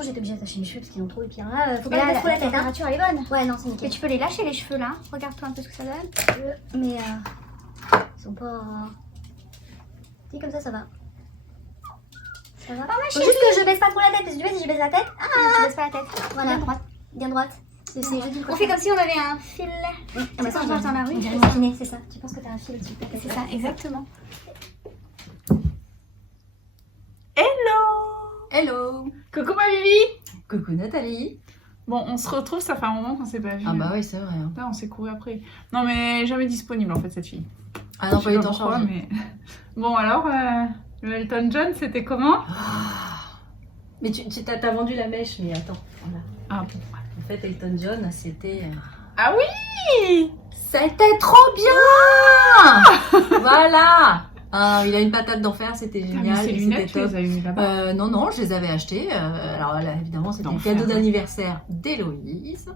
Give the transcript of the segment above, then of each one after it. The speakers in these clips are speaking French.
façon, j'étais obligée d'attacher mes cheveux parce qu'ils ont trop. Et puis là, faut Et pas là, mettre trop la tête. température, elle est bonne. Ouais, non, c'est Mais nickel. tu peux les lâcher les cheveux là. Regarde-toi un peu ce que ça donne. Mais ils sont pas. Si, comme ça va. Ça va. Oh, ma Faut chérie. juste que je baisse pas trop la tête parce que tu vois, si je baisse la tête, Tu baisses pas la tête. voilà, Bien droite. bien droite. C'est joli. On fait comme si on avait un fil. Ah bah ça, on passe dans la rue. on dirait une matinée, c'est ça. Tu penses que t'as un fil dessus. C'est ça, exactement. Hello. Coucou ma Vivi. Coucou Nathalie. Bon, on se retrouve, ça fait un moment qu'on s'est pas vu. Ah bah oui, c'est vrai. Hein. Là, on s'est couru après. Non mais jamais disponible en fait cette fille. Ah non, Je pas sais eu le temps pourquoi, chargé. mais... Bon alors, le Elton John, c'était comment? Mais t'as vendu la mèche, mais attends. Voilà. Ah bon. En fait, Elton John, c'était... Ah oui. C'était trop bien. Voilà. Ah, il a une patate d'enfer, c'était Putain, mais génial. ces et lunettes, c'était tu top. les as eues là-bas? Non, je les avais achetées. Alors là, évidemment, c'était le D'enfer. cadeau d'anniversaire d'Héloïse.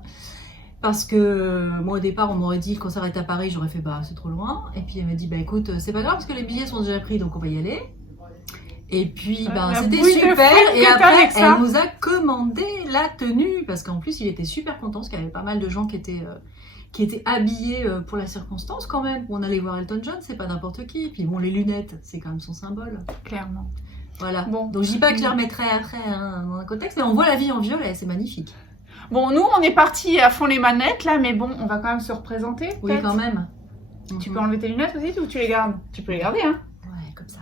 Parce que moi, au départ, on m'aurait dit, quand ça va être à Paris, j'aurais fait, bah, c'est trop loin. Et puis, elle m'a dit, bah, écoute, c'est pas grave, parce que les billets sont déjà pris, donc on va y aller. Et puis, bah, La c'était bouille de super. fruits Et que t'as après, avec ça. elle nous a commandé la tenue. Parce qu'en plus, il était super content, parce qu'il y avait pas mal de gens qui étaient habillés pour la circonstance quand même. On allait voir Elton John, c'est pas n'importe qui. Puis bon, les lunettes, c'est quand même son symbole. Clairement. Voilà. Bon. Donc je dis pas que je les remettrai après dans un contexte, mais on voit la vie en violet, c'est magnifique. Bon, nous, on est partis à fond les manettes là, mais bon, on va quand même se représenter. Oui, peut-être. quand même. Tu peux enlever tes lunettes aussi ou tu les gardes? Tu peux les garder, hein. Ouais, comme ça.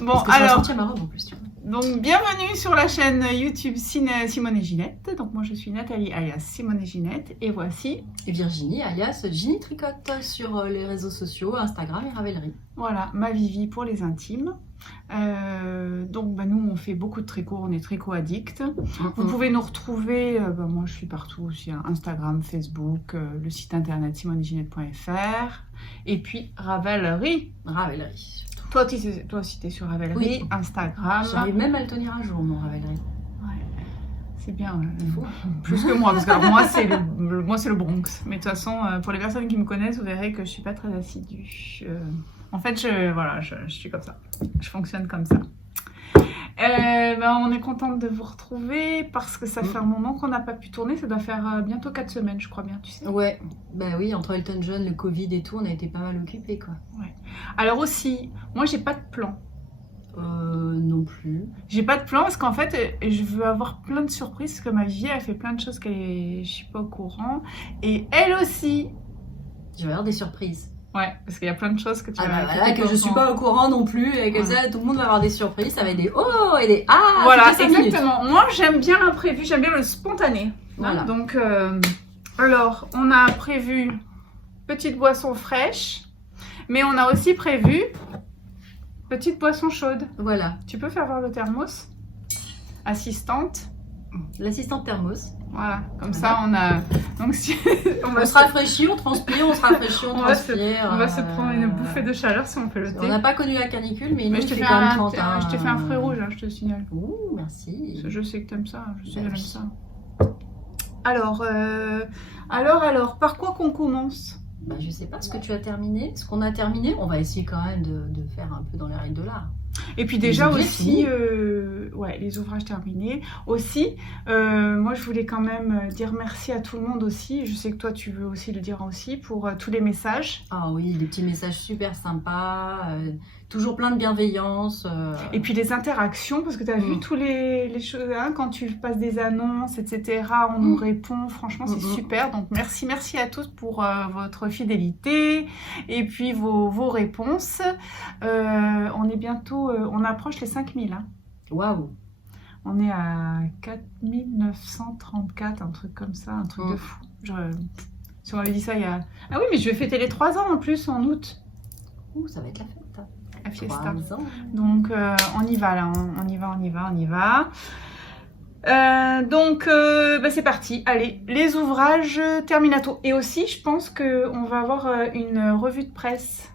Bon, Parce que je vais alors. sortir ma robe en plus, tu vois. Donc, bienvenue sur la chaîne YouTube Simone et Ginette. Donc, moi, je suis Nathalie alias Simone et Ginette. Et voici, Et Virginie, alias Ginny Tricotte, sur les réseaux sociaux, Instagram et Ravelry. voilà, ma Vivi pour les intimes. Donc, bah, nous, on fait beaucoup de tricot. On est tricot addicts. Vous pouvez nous retrouver, moi, je suis partout aussi, hein, Instagram, Facebook, le site internet simoneginette.fr. Et puis, Ravelry. Ravelry. Toi aussi, t'es sur Ravelry, Oui. Instagram. J'arrive même à le tenir à jour, mon Ravelry. C'est bien. Faut. Plus que moi, parce que alors, moi c'est le Bronx. Mais de toute façon, pour les personnes qui me connaissent, vous verrez que je suis pas très assidue. En fait, je suis comme ça. Je fonctionne comme ça. On est contente de vous retrouver parce que ça fait un moment qu'on n'a pas pu tourner. Ça doit faire bientôt 4 semaines, je crois bien, tu sais. Ouais, bah oui, entre Elton John, le Covid et tout, on a été pas mal occupés, quoi. Alors aussi, moi j'ai pas de plan. Non plus. J'ai pas de plan parce qu'en fait, je veux avoir plein de surprises. Parce que ma vie, elle fait plein de choses je suis pas au courant. Et elle aussi. Je vais avoir des surprises. Ouais, parce qu'il y a plein de choses que tu Ah vas... bah voilà, que je suis pas au courant non plus, et comme ça, tout le monde va avoir des surprises, ça va être des oh et des ah. Voilà, toutes les 5 minutes. exactement. Moi, j'aime bien l'imprévu, j'aime bien le spontané. Hein. Voilà. Donc, alors, on a prévu petite boisson fraîche, mais on a aussi prévu petite boisson chaude. Voilà, Tu peux faire voir le thermos? Assistante. l'assistante thermos. Voilà, comme Voilà. ça, on a... Donc, si... On se rafraîchit, on transpire, on se rafraîchit, on On va se- transpire. on va se prendre une bouffée de chaleur si on fait le thé. On n'a pas connu la canicule, mais, Mais nous, je t'ai c'est fait quand même un 30. hein. je t'ai fait un fruit rouge, hein, je te signale. Ouh, merci. Je sais que t'aimes ça, je sais Bah que oui. j'aime ça. Alors, par quoi qu'on commence? Bah, je sais pas ce que tu as terminé. Ce qu'on a terminé, on va essayer quand même de faire un peu dans les règles de l'art. Et puis déjà Les aussi, ouvrages les ouvrages terminés. Aussi, moi je voulais quand même dire merci à tout le monde aussi. Je sais que toi tu veux aussi le dire aussi pour tous les messages. Ah oui, des petits messages super sympas, toujours plein de bienveillance. Et puis les interactions, parce que tu as vu tous les choses, hein, quand tu passes des annonces, etc. On nous répond, franchement c'est super. Donc merci à tous pour votre fidélité et puis vos réponses. On est bientôt, on approche les 5000. Hein. Waouh! On est à 4934, un truc comme ça, un truc de fou. Si on m'avait dit ça il y a... Ah oui, mais je vais fêter les 3 ans en plus, en août. Ouh, ça va être la fête. La fiesta. 3 ans. Donc, on y va là, on y va. C'est parti. Allez, les ouvrages terminato. Et aussi, je pense qu'on va avoir une revue de presse.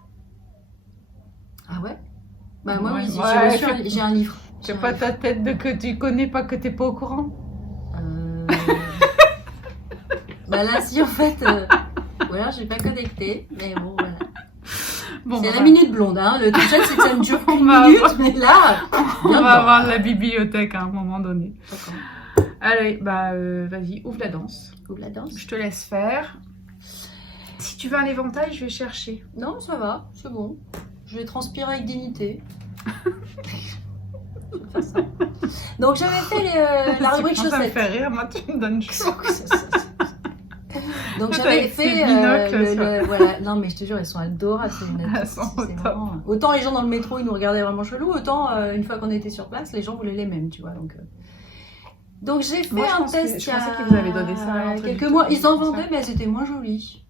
Ah ouais? Bah moi Ouais, oui, ouais, j'ai un livre. J'ai pas ta tête de que tu connais pas, que t'es pas au courant. Bah là si en fait, ou alors j'ai pas connecté, mais bon voilà. Bon, C'est la minute blonde, hein. Le touch c'est que ça ne dure qu'une va minute, avoir- mais là, on bien va dedans. avoir la bibliothèque à un moment donné. D'accord. Allez, bah vas-y, ouvre la danse. Ouvre la danse. Je te laisse faire. Si tu veux un éventail, je vais chercher. Non, ça va, c'est bon. Je vais transpirer avec dignité. Je vais faire ça. Donc j'avais fait la rubrique Ça me chaussettes. fait rire, moi tu me donnes chaud. Donc Toi, j'avais avec fait ces binocles, voilà. Non mais je te jure, elles sont adorables ces lunettes. Elles sont au top. Vraiment... Autant les gens dans le métro ils nous regardaient vraiment chelou, autant une fois qu'on était sur place, les gens voulaient les mêmes, tu vois. Donc j'ai fait Moi, un test. je pensais qu'ils vous avaient donné ça à l'entrée quelques du mois. tour, Ils en comme ça. vendaient, mais elles étaient moins jolies.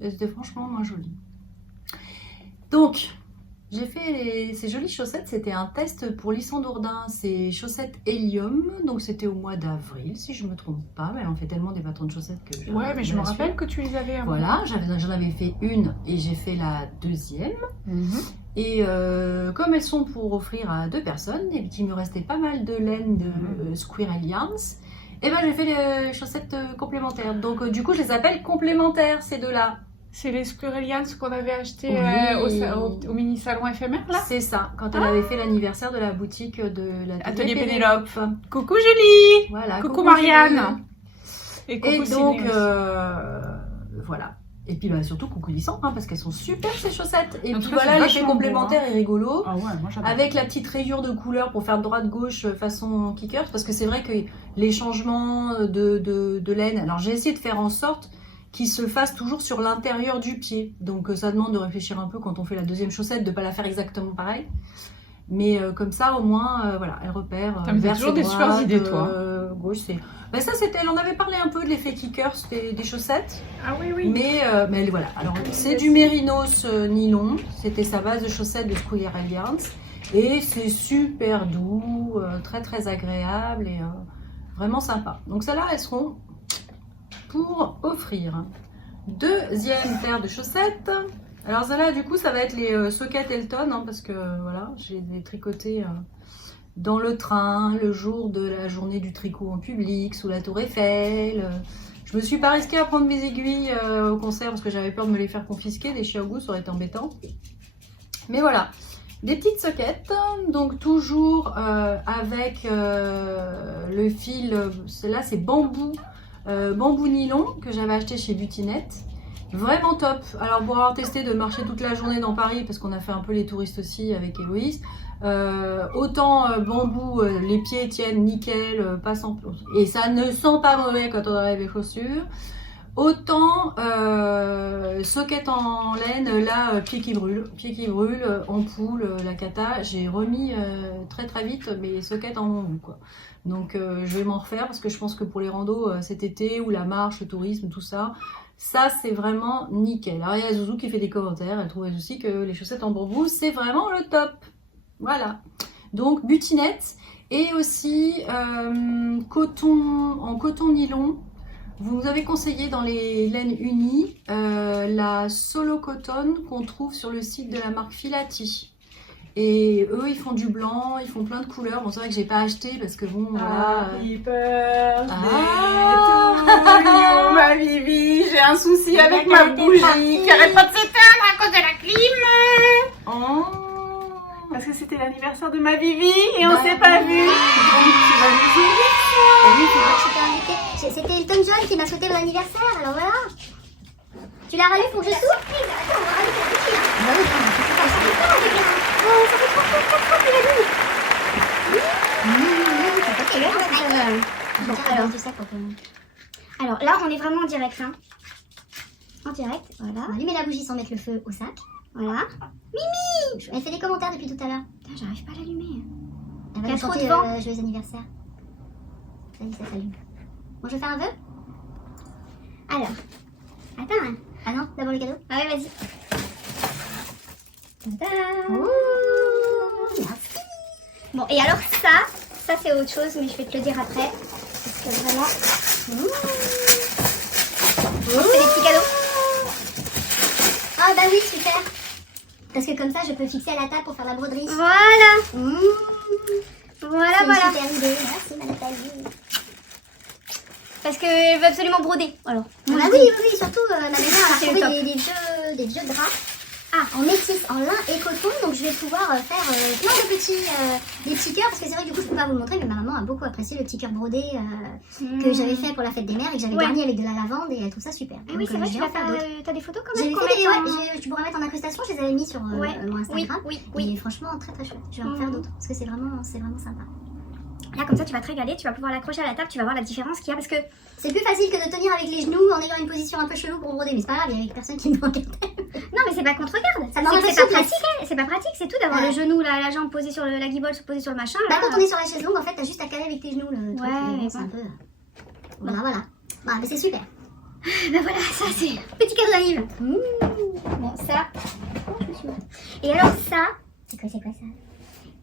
Elles étaient franchement moins jolies. Donc j'ai fait ces jolies chaussettes, c'était un test pour Lissandre Dourdin, ces chaussettes Hélium, donc c'était au mois d'avril si je me trompe pas, mais elle en fait tellement des bâtons de chaussettes que Ouais, mais je me la rappelle suis. que tu les avais un peu. Voilà, j'en avais fait une et j'ai fait la deuxième. Mhm. Et comme elles sont pour offrir à 2 personnes, et qu'il me restait pas mal de laine de Squirrel Yarns, et ben j'ai fait les chaussettes complémentaires. Donc du coup je les appelle complémentaires ces deux-là. C'est les Squirrelians qu'on avait acheté Oui. au mini salon éphémère là. C'est ça, quand elle avait fait l'anniversaire de la boutique de l'atelier Atelier Pénélope. Pénélope. Coucou Julie. Voilà, Coucou Marianne. Julie. Et coucou Et donc, Ciné aussi. voilà. Et puis bah, surtout coucou Lissandre, hein, parce qu'elles sont super ces chaussettes. Et En puis tout cas, voilà, c'est l'effet vachement complémentaire est rigolo. Ah ouais, moi j'adore. Avec la petite rayure de couleur pour faire droite-gauche façon kickers, parce que c'est vrai que les changements de laine, alors j'ai essayé de faire en sorte qu'ils se fassent toujours sur l'intérieur du pied. Donc ça demande de réfléchir un peu quand on fait la deuxième chaussette, de ne pas la faire exactement pareil. Mais comme ça, au moins, voilà, elle repère. Ça me fait toujours des super idées, toi. Gauche, ben, ça, c'était. Elle en avait parlé un peu de l'effet kickers des chaussettes. Ah oui, oui. Mais voilà. Alors, c'est du mérinos nylon. C'était sa base de chaussettes de Squirrel Yarns. Et c'est super doux, très très agréable et vraiment sympa. Donc, celles-là, elles seront pour offrir. Deuxième paire de chaussettes. Alors celle-là, du coup, ça va être les sockets Elton, hein, parce que voilà, j'ai les tricotés dans le train, le jour de la journée du tricot en public, sous la tour Eiffel. Je me suis pas risquée à prendre mes aiguilles au concert parce que j'avais peur de me les faire confisquer. Les chiaougous, ça aurait été embêtant. Mais voilà, des petites sockets, donc toujours avec le fil, celle-là c'est bambou nylon que j'avais acheté chez Butinette. Vraiment top. Alors pour avoir testé de marcher toute la journée dans Paris, parce qu'on a fait un peu les touristes aussi avec Héloïse, autant bambou, les pieds tiennent nickel, pas sans... et ça ne sent pas mauvais quand on enlève les chaussures. Autant socket en laine, là, pied qui brûle, ampoule, la cata, j'ai remis très très vite mes sockets en bambou, quoi. Donc je vais m'en refaire parce que je pense que pour les randos cet été, ou la marche, le tourisme, tout ça, ça c'est vraiment nickel. Alors il y a Zouzou qui fait des commentaires, elle trouvait aussi que les chaussettes en bambou c'est vraiment le top. Voilà, donc Butinette et aussi en coton nylon. Vous nous avez conseillé dans les laines unies la Solo Cotton qu'on trouve sur le site de la marque Filati. Et eux, ils font du blanc, ils font plein de couleurs. Bon, c'est vrai que j'ai pas acheté parce que bon, voilà. Happy birthday Ah. to you, ma Vivi. J'ai un souci avec ma bougie qui arrête pas de s'éteindre à cause de la clim. Oh. Parce que c'était l'anniversaire de ma Vivi et on Bah, s'est pas vu. Donc tu vas nous ouvrir. C'était Elton John qui m'a souhaité mon anniversaire, alors voilà. Tu l'as rallumé pour que je s'ouvre? Alors là, on est vraiment en direct. Hein. En direct, voilà. On va allumer la bougie sans mettre le feu au sac. Voilà. Elle fait des commentaires depuis tout à l'heure. Putain, j'arrive pas à l'allumer. Elle va Il y a nous trop de chanter vent. joyeux anniversaire. Ça y est, ça s'allume. Bon, je vais faire un vœu? Alors, attends. Hein. Ah non, d'abord le cadeau. Ah ouais, vas-y. Tadam. Ouh, merci. Bon, et alors ça c'est autre chose, mais je vais te le dire après. Parce que vraiment, c'est des petits cadeaux. Ah bah oui, super. Parce que comme ça, je peux fixer à la table pour faire la broderie. Voilà, Mmh. voilà, C'est une voilà. super idée. Merci, ma Nathalie. Parce que je veux absolument broder. Alors, Ah bah oui, surtout ma maison, elle a C'est le trouvé top. des vieux draps. en métis, en lin et coton. Donc je vais pouvoir faire plein de des petits cœurs. Parce que c'est vrai que du coup je peux pas vous le montrer, mais ma maman a beaucoup apprécié le petit cœur brodé que j'avais fait pour la fête des mères et que j'avais garni avec de la lavande et elle trouve ça super. Ah oui, c'est vrai, je tu vais en faire d'autres. t'as des photos quand J'ai même fait tu pourras mettre en incrustation, je les avais mis sur mon Instagram. Oui. Et franchement, très très chouette. Je vais en faire d'autres parce que c'est vraiment sympa. Là, comme ça, tu vas te régaler, tu vas pouvoir l'accrocher à la table, tu vas voir la différence qu'il y a parce que C'est plus facile que de tenir avec les genoux en ayant une position un peu chelou pour broder, mais c'est pas grave, il y a personne qui me regarde. non, mais c'est pas qu'on te regarde. Ça demande un peu C'est de pas souplesse. pratique, c'est pas pratique, c'est tout d'avoir le genou, la jambe posée sur la guibole, posée sur le machin. Bah, là. quand on est sur la chaise longue, en fait, t'as juste à caler avec tes genoux le truc. Ouais, mais bon, mais c'est bon. un peu. Voilà. Bah, mais c'est super. Ben voilà, ça c'est petit cadeau d'Anniv. Bon, ça. Oh, je me suis... Et alors ça, C'est quoi ça?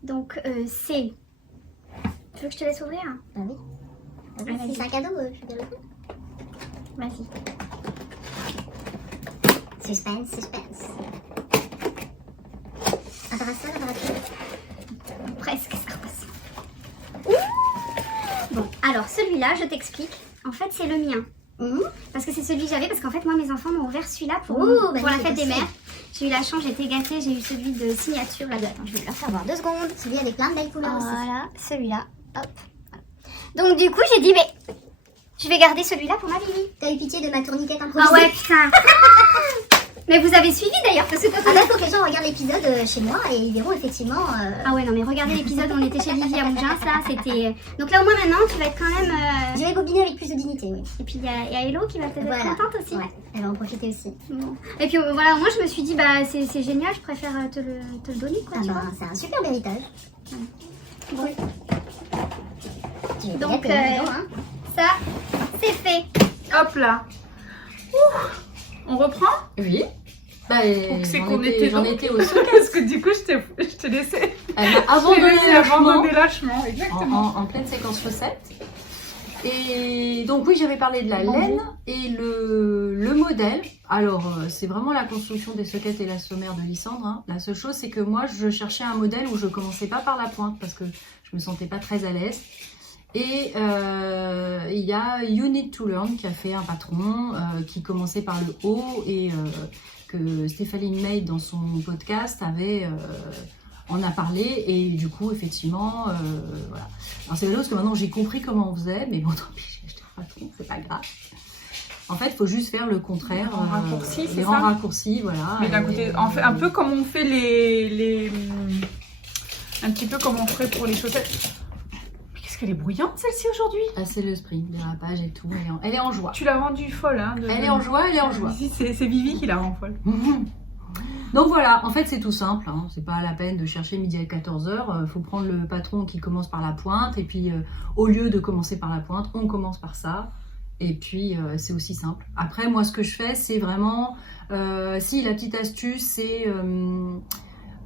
donc c'est. Tu veux que je te laisse ouvrir? Bah oui. vas-y. Si c'est un cadeau, je vais dire le coup. Vas-y. Suspense. Ah, ça va ça. Presque, ça repasse. Bon, alors celui-là, je t'explique. En fait, c'est le mien. Parce que c'est celui que j'avais, parce qu'en fait, moi, mes enfants m'ont ouvert celui-là pour la fête des mères. J'ai eu la chance, j'étais gâtée, j'ai eu celui de signature là-dedans. Attends, je vais leur faire voir 2 secondes. Celui avec plein de belles couleurs aussi. Voilà, celui-là. Hop. Voilà. Donc, du coup, j'ai dit, mais je vais garder celui-là pour ma Lily. T'as eu pitié de ma tourniquette improvisée? Ah ouais, putain. Mais vous avez suivi d'ailleurs, parce que quand Ah là, faut que les gens regardent l'épisode chez moi et ils verront effectivement. Ah ouais, non, mais regardez l'épisode où on était chez Lily à Mougins, là, c'était. Donc là, au moins maintenant, tu vas être quand même. Je vais bobiner avec plus de dignité, oui. Et puis il y a Hello qui va peut-être être contente aussi. Ouais, elle va en profiter aussi. Bon. Et puis voilà, au moins je me suis dit, bah c'est génial, je préfère te le donner, quoi, Ah tu bah, vois. c'est un super héritage. Bon. Tu vas Donc, te mettre dedans, hein. Ça, c'est fait. Hop là. Ouh. On reprend? Oui. Bah, C'est j'en qu'on étais- était j'en donc- étais au socket. Parce que du coup, je t'ai laissé. Elle m'a abandonné lâchement. Abandonné lâchement, exactement. En pleine séquence recette. Et donc oui, j'avais parlé de la laine et le modèle. Alors, c'est vraiment la construction des sockets et la sommaire de Lysandre. Hein. La seule chose, c'est que moi, je cherchais un modèle où je commençais pas par la pointe parce que je me sentais pas très à l'aise. Et il y a You Need to Learn qui a fait un patron qui commençait par le haut et que Stéphanie May dans son podcast en a parlé et du coup effectivement voilà. Alors c'est vrai parce que maintenant j'ai compris comment on faisait, mais bon tant pis, j'ai acheté un patron, c'est pas grave. En fait, il faut juste faire le contraire. Les rangs raccourcis, c'est les ça rangs raccourcis, voilà. Mais d'un côté, en fait, un peu comme on fait un petit peu comme on ferait pour les chaussettes. Mais qu'est-ce qu'elle est bruyante celle-ci aujourd'hui? Ah, c'est le spring, dérapage et tout. Elle est en joie. Tu l'as rendue folle, hein? Elle est en joie, elle est en joie. C'est Vivi qui la rend folle. Donc voilà, en fait c'est tout simple, hein. C'est pas la peine de chercher midi à 14h, faut prendre le patron qui commence par la pointe et puis au lieu de commencer par la pointe, on commence par ça et puis c'est aussi simple. Après moi ce que je fais c'est vraiment, si la petite astuce c'est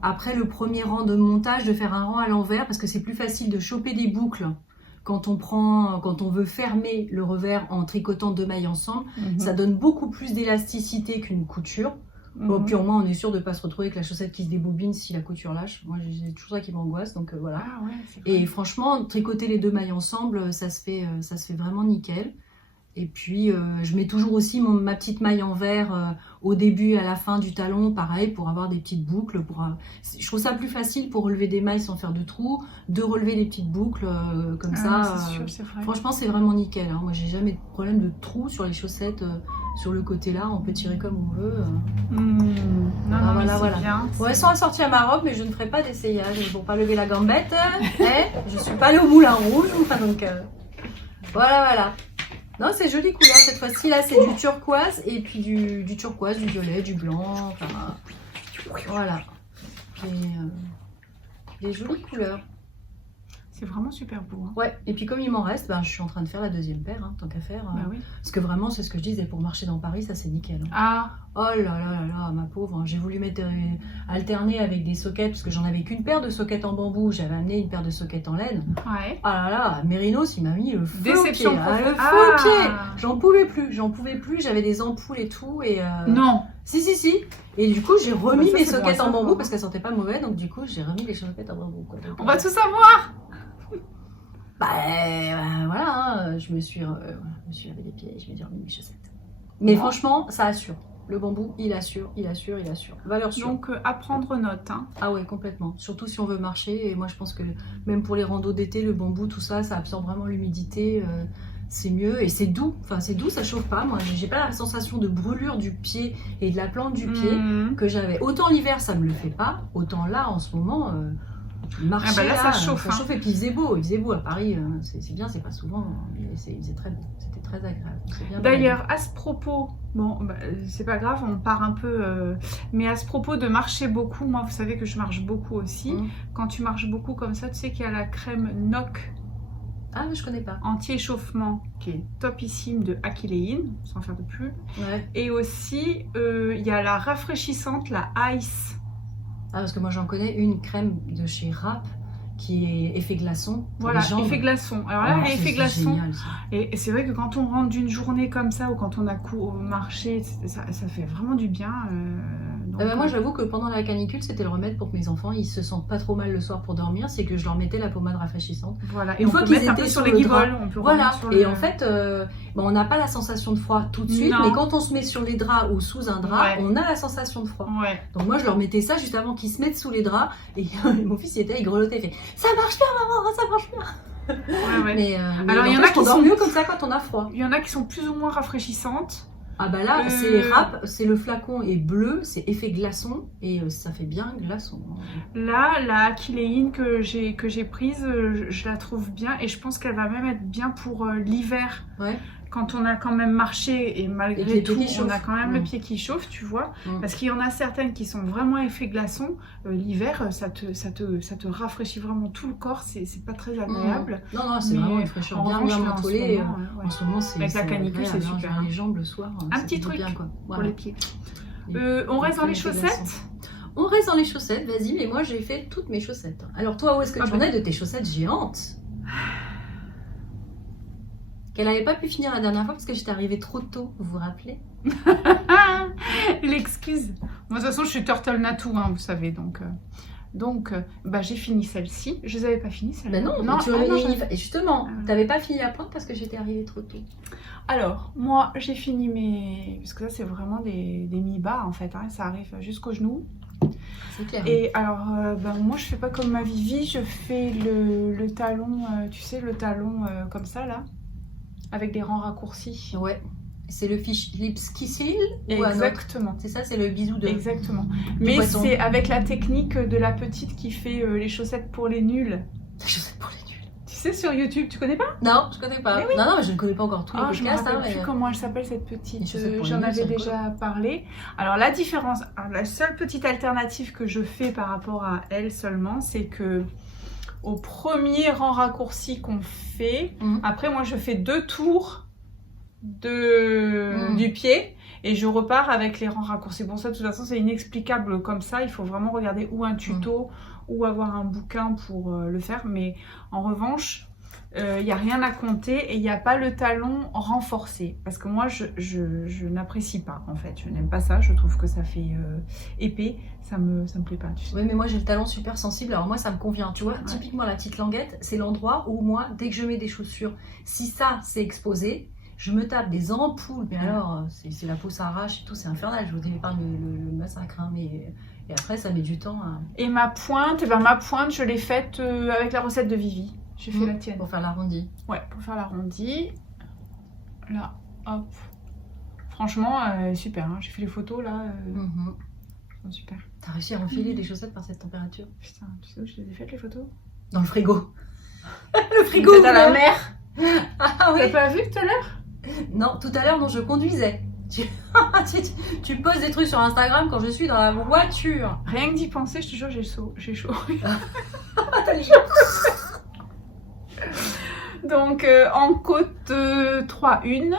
après le premier rang de montage de faire un rang à l'envers parce que c'est plus facile de choper des boucles quand on veut fermer le revers en tricotant 2 mailles ensemble, ça donne beaucoup plus d'élasticité qu'une couture. Bon, puis au moins on est sûr de ne pas se retrouver avec la chaussette qui se débobine si la couture lâche. Moi j'ai toujours ça qui m'angoisse, donc voilà. Ah ouais, Et franchement, tricoter les 2 mailles ensemble, ça se fait vraiment nickel. Et puis je mets toujours aussi ma petite maille en vert au début et à la fin du talon, pareil, pour avoir des petites boucles. Je trouve ça plus facile pour relever des mailles sans faire de trous, de relever des petites boucles comme ça. C'est sûr, c'est vrai. Franchement, c'est vraiment nickel. Hein. Moi, j'ai jamais de problème de trous sur les chaussettes. Sur le côté là, on peut tirer comme on veut. Non, voilà. Bien. Bon, elles sont assorties à ma robe, mais je ne ferai pas d'essayage pour pas lever la gambette. Je suis pas allée au Moulin Rouge, enfin donc voilà. Non, c'est jolie couleur cette fois-ci. Là, c'est du turquoise et puis du turquoise, du violet, du blanc. Enfin, voilà. Des jolies couleurs. C'est vraiment super beau. Hein. Ouais, et puis comme il m'en reste, je suis en train de faire la 2e paire, hein, tant qu'à faire. Oui. Parce que vraiment, c'est ce que je disais, pour marcher dans Paris, ça c'est nickel. Hein. Ah. Oh là, ma pauvre. J'ai voulu mettre alterner avec des sockets, parce que j'en avais qu'une paire de sockets en bambou. J'avais amené une paire de sockets en laine. Ouais. Ah là, Mérinos, il m'a mis le feu Déception au pied. profonde. Le feu au pied. J'en pouvais plus. J'avais des ampoules et tout. Et Non. Si. Et du coup, j'ai remis ça, mes c'est sockets bon à en bambou savoir. parce qu'elles sentaient pas mauvais. Donc du coup, j'ai remis les sockets en bambou. Quoi. Donc, On va tout savoir. Voilà, je me suis lavé les pieds, je me suis remis mes chaussettes. Mais franchement, ça assure. Le bambou, il assure. Valeur sûre. Donc, à prendre note. Hein. Ah ouais, complètement. Surtout si on veut marcher. Et moi, je pense que même pour les randos d'été, le bambou, tout ça, ça absorbe vraiment l'humidité. C'est mieux et c'est doux. Enfin, c'est doux, ça chauffe pas. Moi, j'ai pas la sensation de brûlure du pied et de la plante du pied que j'avais. Autant l'hiver, ça me le fait pas. Autant là, en ce moment, marcher là, ça chauffe. Ça chauffe et puis il faisait beau à Paris. C'est bien, c'est pas souvent. Mais il faisait très beau. C'était très agréable. D'ailleurs, à ce propos, bon, c'est pas grave, on part un peu. Mais à ce propos de marcher beaucoup, moi, vous savez que je marche beaucoup aussi. Quand tu marches beaucoup comme ça, tu sais qu'il y a la crème NOC. Ah, mais je connais pas. Anti-échauffement qui est topissime de Akilein, sans faire de pub. Ouais. Et aussi, il y a la rafraîchissante, la Ice. Ah, parce que moi j'en connais une crème de chez Rap qui est effet glaçon. Voilà, effet glaçon. Alors là, l'effet glaçon. Génial, et c'est vrai que quand on rentre d'une journée comme ça ou quand on a marché, ça fait vraiment du bien. Moi j'avoue que pendant la canicule c'était le remède pour que mes enfants ils se sentent pas trop mal le soir pour dormir, c'est que je leur mettais la pommade rafraîchissante. Voilà, et une fois qu'ils étaient sur les guiboles, on peut voilà. Et en fait on n'a pas la sensation de froid tout de suite, mais quand on se met sur les draps ou sous un drap, on a la sensation de froid. Donc moi je leur mettais ça juste avant qu'ils se mettent sous les draps et mon fils il grelottait, il fait ça marche bien maman, ça marche bien. Mais alors il y en a qui sont mieux comme ça quand on a froid. Il y en a qui sont plus ou moins rafraîchissantes. Ah bah là, c'est les Rap, c'est le flacon est bleu, c'est effet glaçon et ça fait bien glaçon. Là, la Akilein que j'ai prise, je la trouve bien et je pense qu'elle va même être bien pour l'hiver. Ouais. Quand on a quand même marché et malgré tout, on a quand même le pied qui chauffe, tu vois. Parce qu'il y en a certaines qui sont vraiment effet glaçon. L'hiver, ça te rafraîchit vraiment tout le corps, c'est pas très agréable. Non, c'est vraiment une fraîcheur bien mentholée. En ce moment, c'est avec la canicule, c'est super. Les jambes le soir. Un petit truc bien, pour les pieds. On reste dans les chaussettes. On reste dans les chaussettes, vas-y, mais moi j'ai fait toutes mes chaussettes. Alors toi, où est-ce que tu en es de tes chaussettes géantes? Qu'elle n'avait pas pu finir la dernière fois parce que j'étais arrivée trop tôt, vous vous rappelez? L'excuse. Moi de toute façon je suis turtle natou, hein, vous savez, donc j'ai fini celle-ci. Je les avais pas fini celle-là. Non, et justement, t'avais pas fini la pointe parce que j'étais arrivée trop tôt. Alors, moi j'ai fini mes... Parce que ça c'est vraiment des mi-bas en fait, hein, ça arrive jusqu'au genou. C'est clair. Et alors, moi je fais pas comme ma Vivi, je fais le talon, tu sais, le talon comme ça là. Avec des rangs raccourcis. Ouais. C'est le fish lips kissing. Exactement. C'est ça, c'est le bisou de. Exactement. Mais c'est avec la technique de la petite qui fait les chaussettes pour les nuls. Les chaussettes pour les nuls. Tu sais, sur YouTube, tu connais pas? Non, je connais pas. Oui. Non, mais je ne connais pas encore tous les podcasts. Je me rappelle plus comment elle s'appelle cette petite. J'en avais déjà parlé. Alors la différence, la seule petite alternative que je fais par rapport à elle seulement, c'est que au premier rang raccourci qu'on fait, après moi je fais 2 tours du pied et je repars avec les rangs raccourcis. Bon, ça de toute façon c'est inexplicable comme ça, il faut vraiment regarder ou un tuto ou avoir un bouquin pour le faire, mais en revanche il n'y a rien à compter et il n'y a pas le talon renforcé parce que moi je n'apprécie pas en fait, je n'aime pas ça, je trouve que ça fait épais, ça me plaît pas, tu sais. Oui, mais moi j'ai le talon super sensible, alors moi ça me convient, tu vois. Typiquement la petite languette, c'est l'endroit où moi dès que je mets des chaussures, si ça c'est exposé, je me tape des ampoules, mais alors c'est la peau s'arrache et tout, c'est infernal, je vous épargne le massacre, hein, mais et après ça met du temps à... Et ma pointe, je l'ai faite avec la recette de Vivi. J'ai fait la tienne. Pour faire l'arrondi. Ouais, pour faire l'arrondi. Là, hop. Franchement, super. Hein. J'ai fait les photos là. Super. T'as réussi à enfiler des chaussettes par cette température? Putain, tu sais où je les ai faites les photos? Dans le frigo. Le frigo à la mer. Ah oui. T'as pas vu tout à l'heure? Non, tout à l'heure, non, je conduisais. Tu poses des trucs sur Instagram quand je suis dans la voiture. Rien que d'y penser, je te jure, j'ai chaud. Donc en côte 3-1,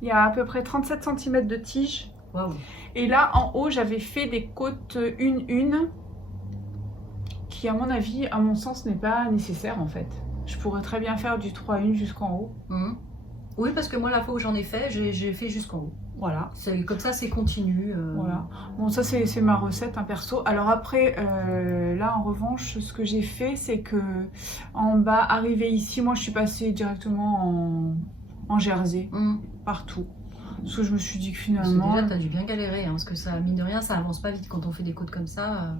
il y a à peu près 37 cm de tige. Wow. Et là en haut j'avais fait des côtes 1-1 qui à mon avis, à mon sens, n'est pas nécessaire en fait. Je pourrais très bien faire du 3-1 jusqu'en haut. Oui, parce que moi la fois où j'en ai fait, j'ai fait jusqu'en haut. Voilà, comme ça c'est continu. Voilà. Bon, ça c'est ma recette, hein, perso. Alors après, là en revanche, ce que j'ai fait, c'est que en bas, arrivé ici, moi je suis passée directement en jersey, partout. Parce que je me suis dit que Parce que finalement... déjà, t'as dû bien galérer, hein, parce que ça, mine de rien, ça avance pas vite quand on fait des côtes comme ça.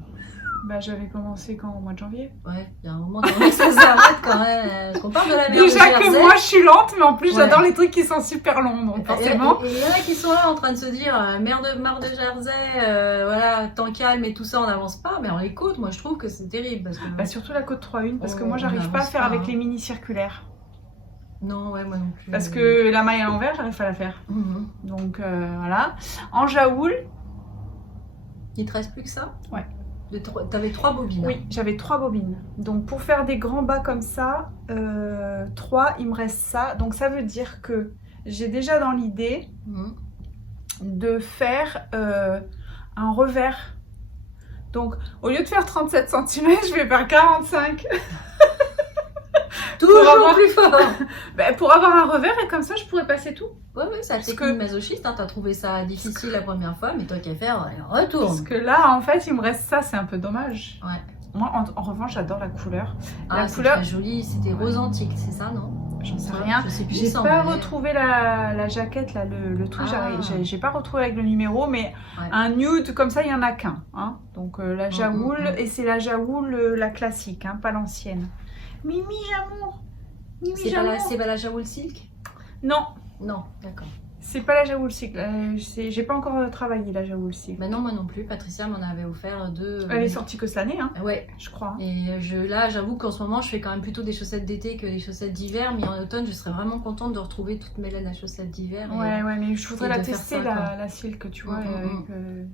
Bah, j'avais commencé quand, au mois de janvier. Ouais, il y a un moment donné, ça s'arrête quand même. Parce qu'on parle de la mer de Déjà Jersey. que moi, je suis lente, mais en plus, Ouais. j'adore les trucs qui sont super longs, donc forcément... Et il y en a qui sont là en train de se dire, mer de Jersey, voilà, temps calme et tout ça, on n'avance pas. Mais en les côtes, moi, je trouve que c'est terrible. Parce que... Bah, surtout la côte 3-1, parce que On- moi, j'arrive on pas à avance faire pas, avec hein. les mini circulaires. Non, ouais, moi non plus. Parce que la maille à l'envers, j'arrive pas à la faire. Mhm. Donc, voilà. En jaoul, Il te reste plus que ça? Ouais. T'avais 3 bobines. oui, j'avais 3 bobines. Donc, pour faire des grands bas comme ça, 3, il me reste ça. Donc, ça veut dire que j'ai déjà dans l'idée Mhm. de faire un revers. Donc, au lieu de faire 37 cm, je vais faire 45. Toujours avoir- plus fort. Bah, pour avoir un revers, et comme ça, je pourrais passer tout. Ouais, c'est la Parce technique que- masochiste, hein, t'as trouvé ça difficile la première fois, mais toi qu'à faire, retourne. Parce que là, en fait, il me reste ça, c'est un peu dommage. Ouais. Moi, en revanche, j'adore la couleur. Ah, La c'est couleur- très joli, c'était rose antique, c'est ça, non? J'en sais Ouais, rien. Je sais plus, il J'ai me pas semblait. retrouvé la jaquette, là, le truc, Ah. j'ai pas retrouvé avec le numéro, mais Ouais. un nude comme ça, il y en a qu'un. Hein. Donc la jaoul, mm. et c'est la jaoul, la classique, hein, pas l'ancienne. Mimi Jamour. Mimi C'est pas, Jamour. la Jawoul Silk? Non, Non, d'accord. c'est pas la jaoul silk. J'ai pas encore travaillé la jaoul silk. Bah non, moi non plus. Patricia m'en avait offert 2. Elle est sortie que cette année, hein, Ouais. je crois. Et là, j'avoue qu'en ce moment, je fais quand même plutôt des chaussettes d'été que des chaussettes d'hiver. Mais en automne, je serais vraiment contente de retrouver toutes mes laines à chaussettes d'hiver. et- Ouais, mais je voudrais et la de faire tester, ça, quoi. la silk, tu vois. Mm, mm, avec,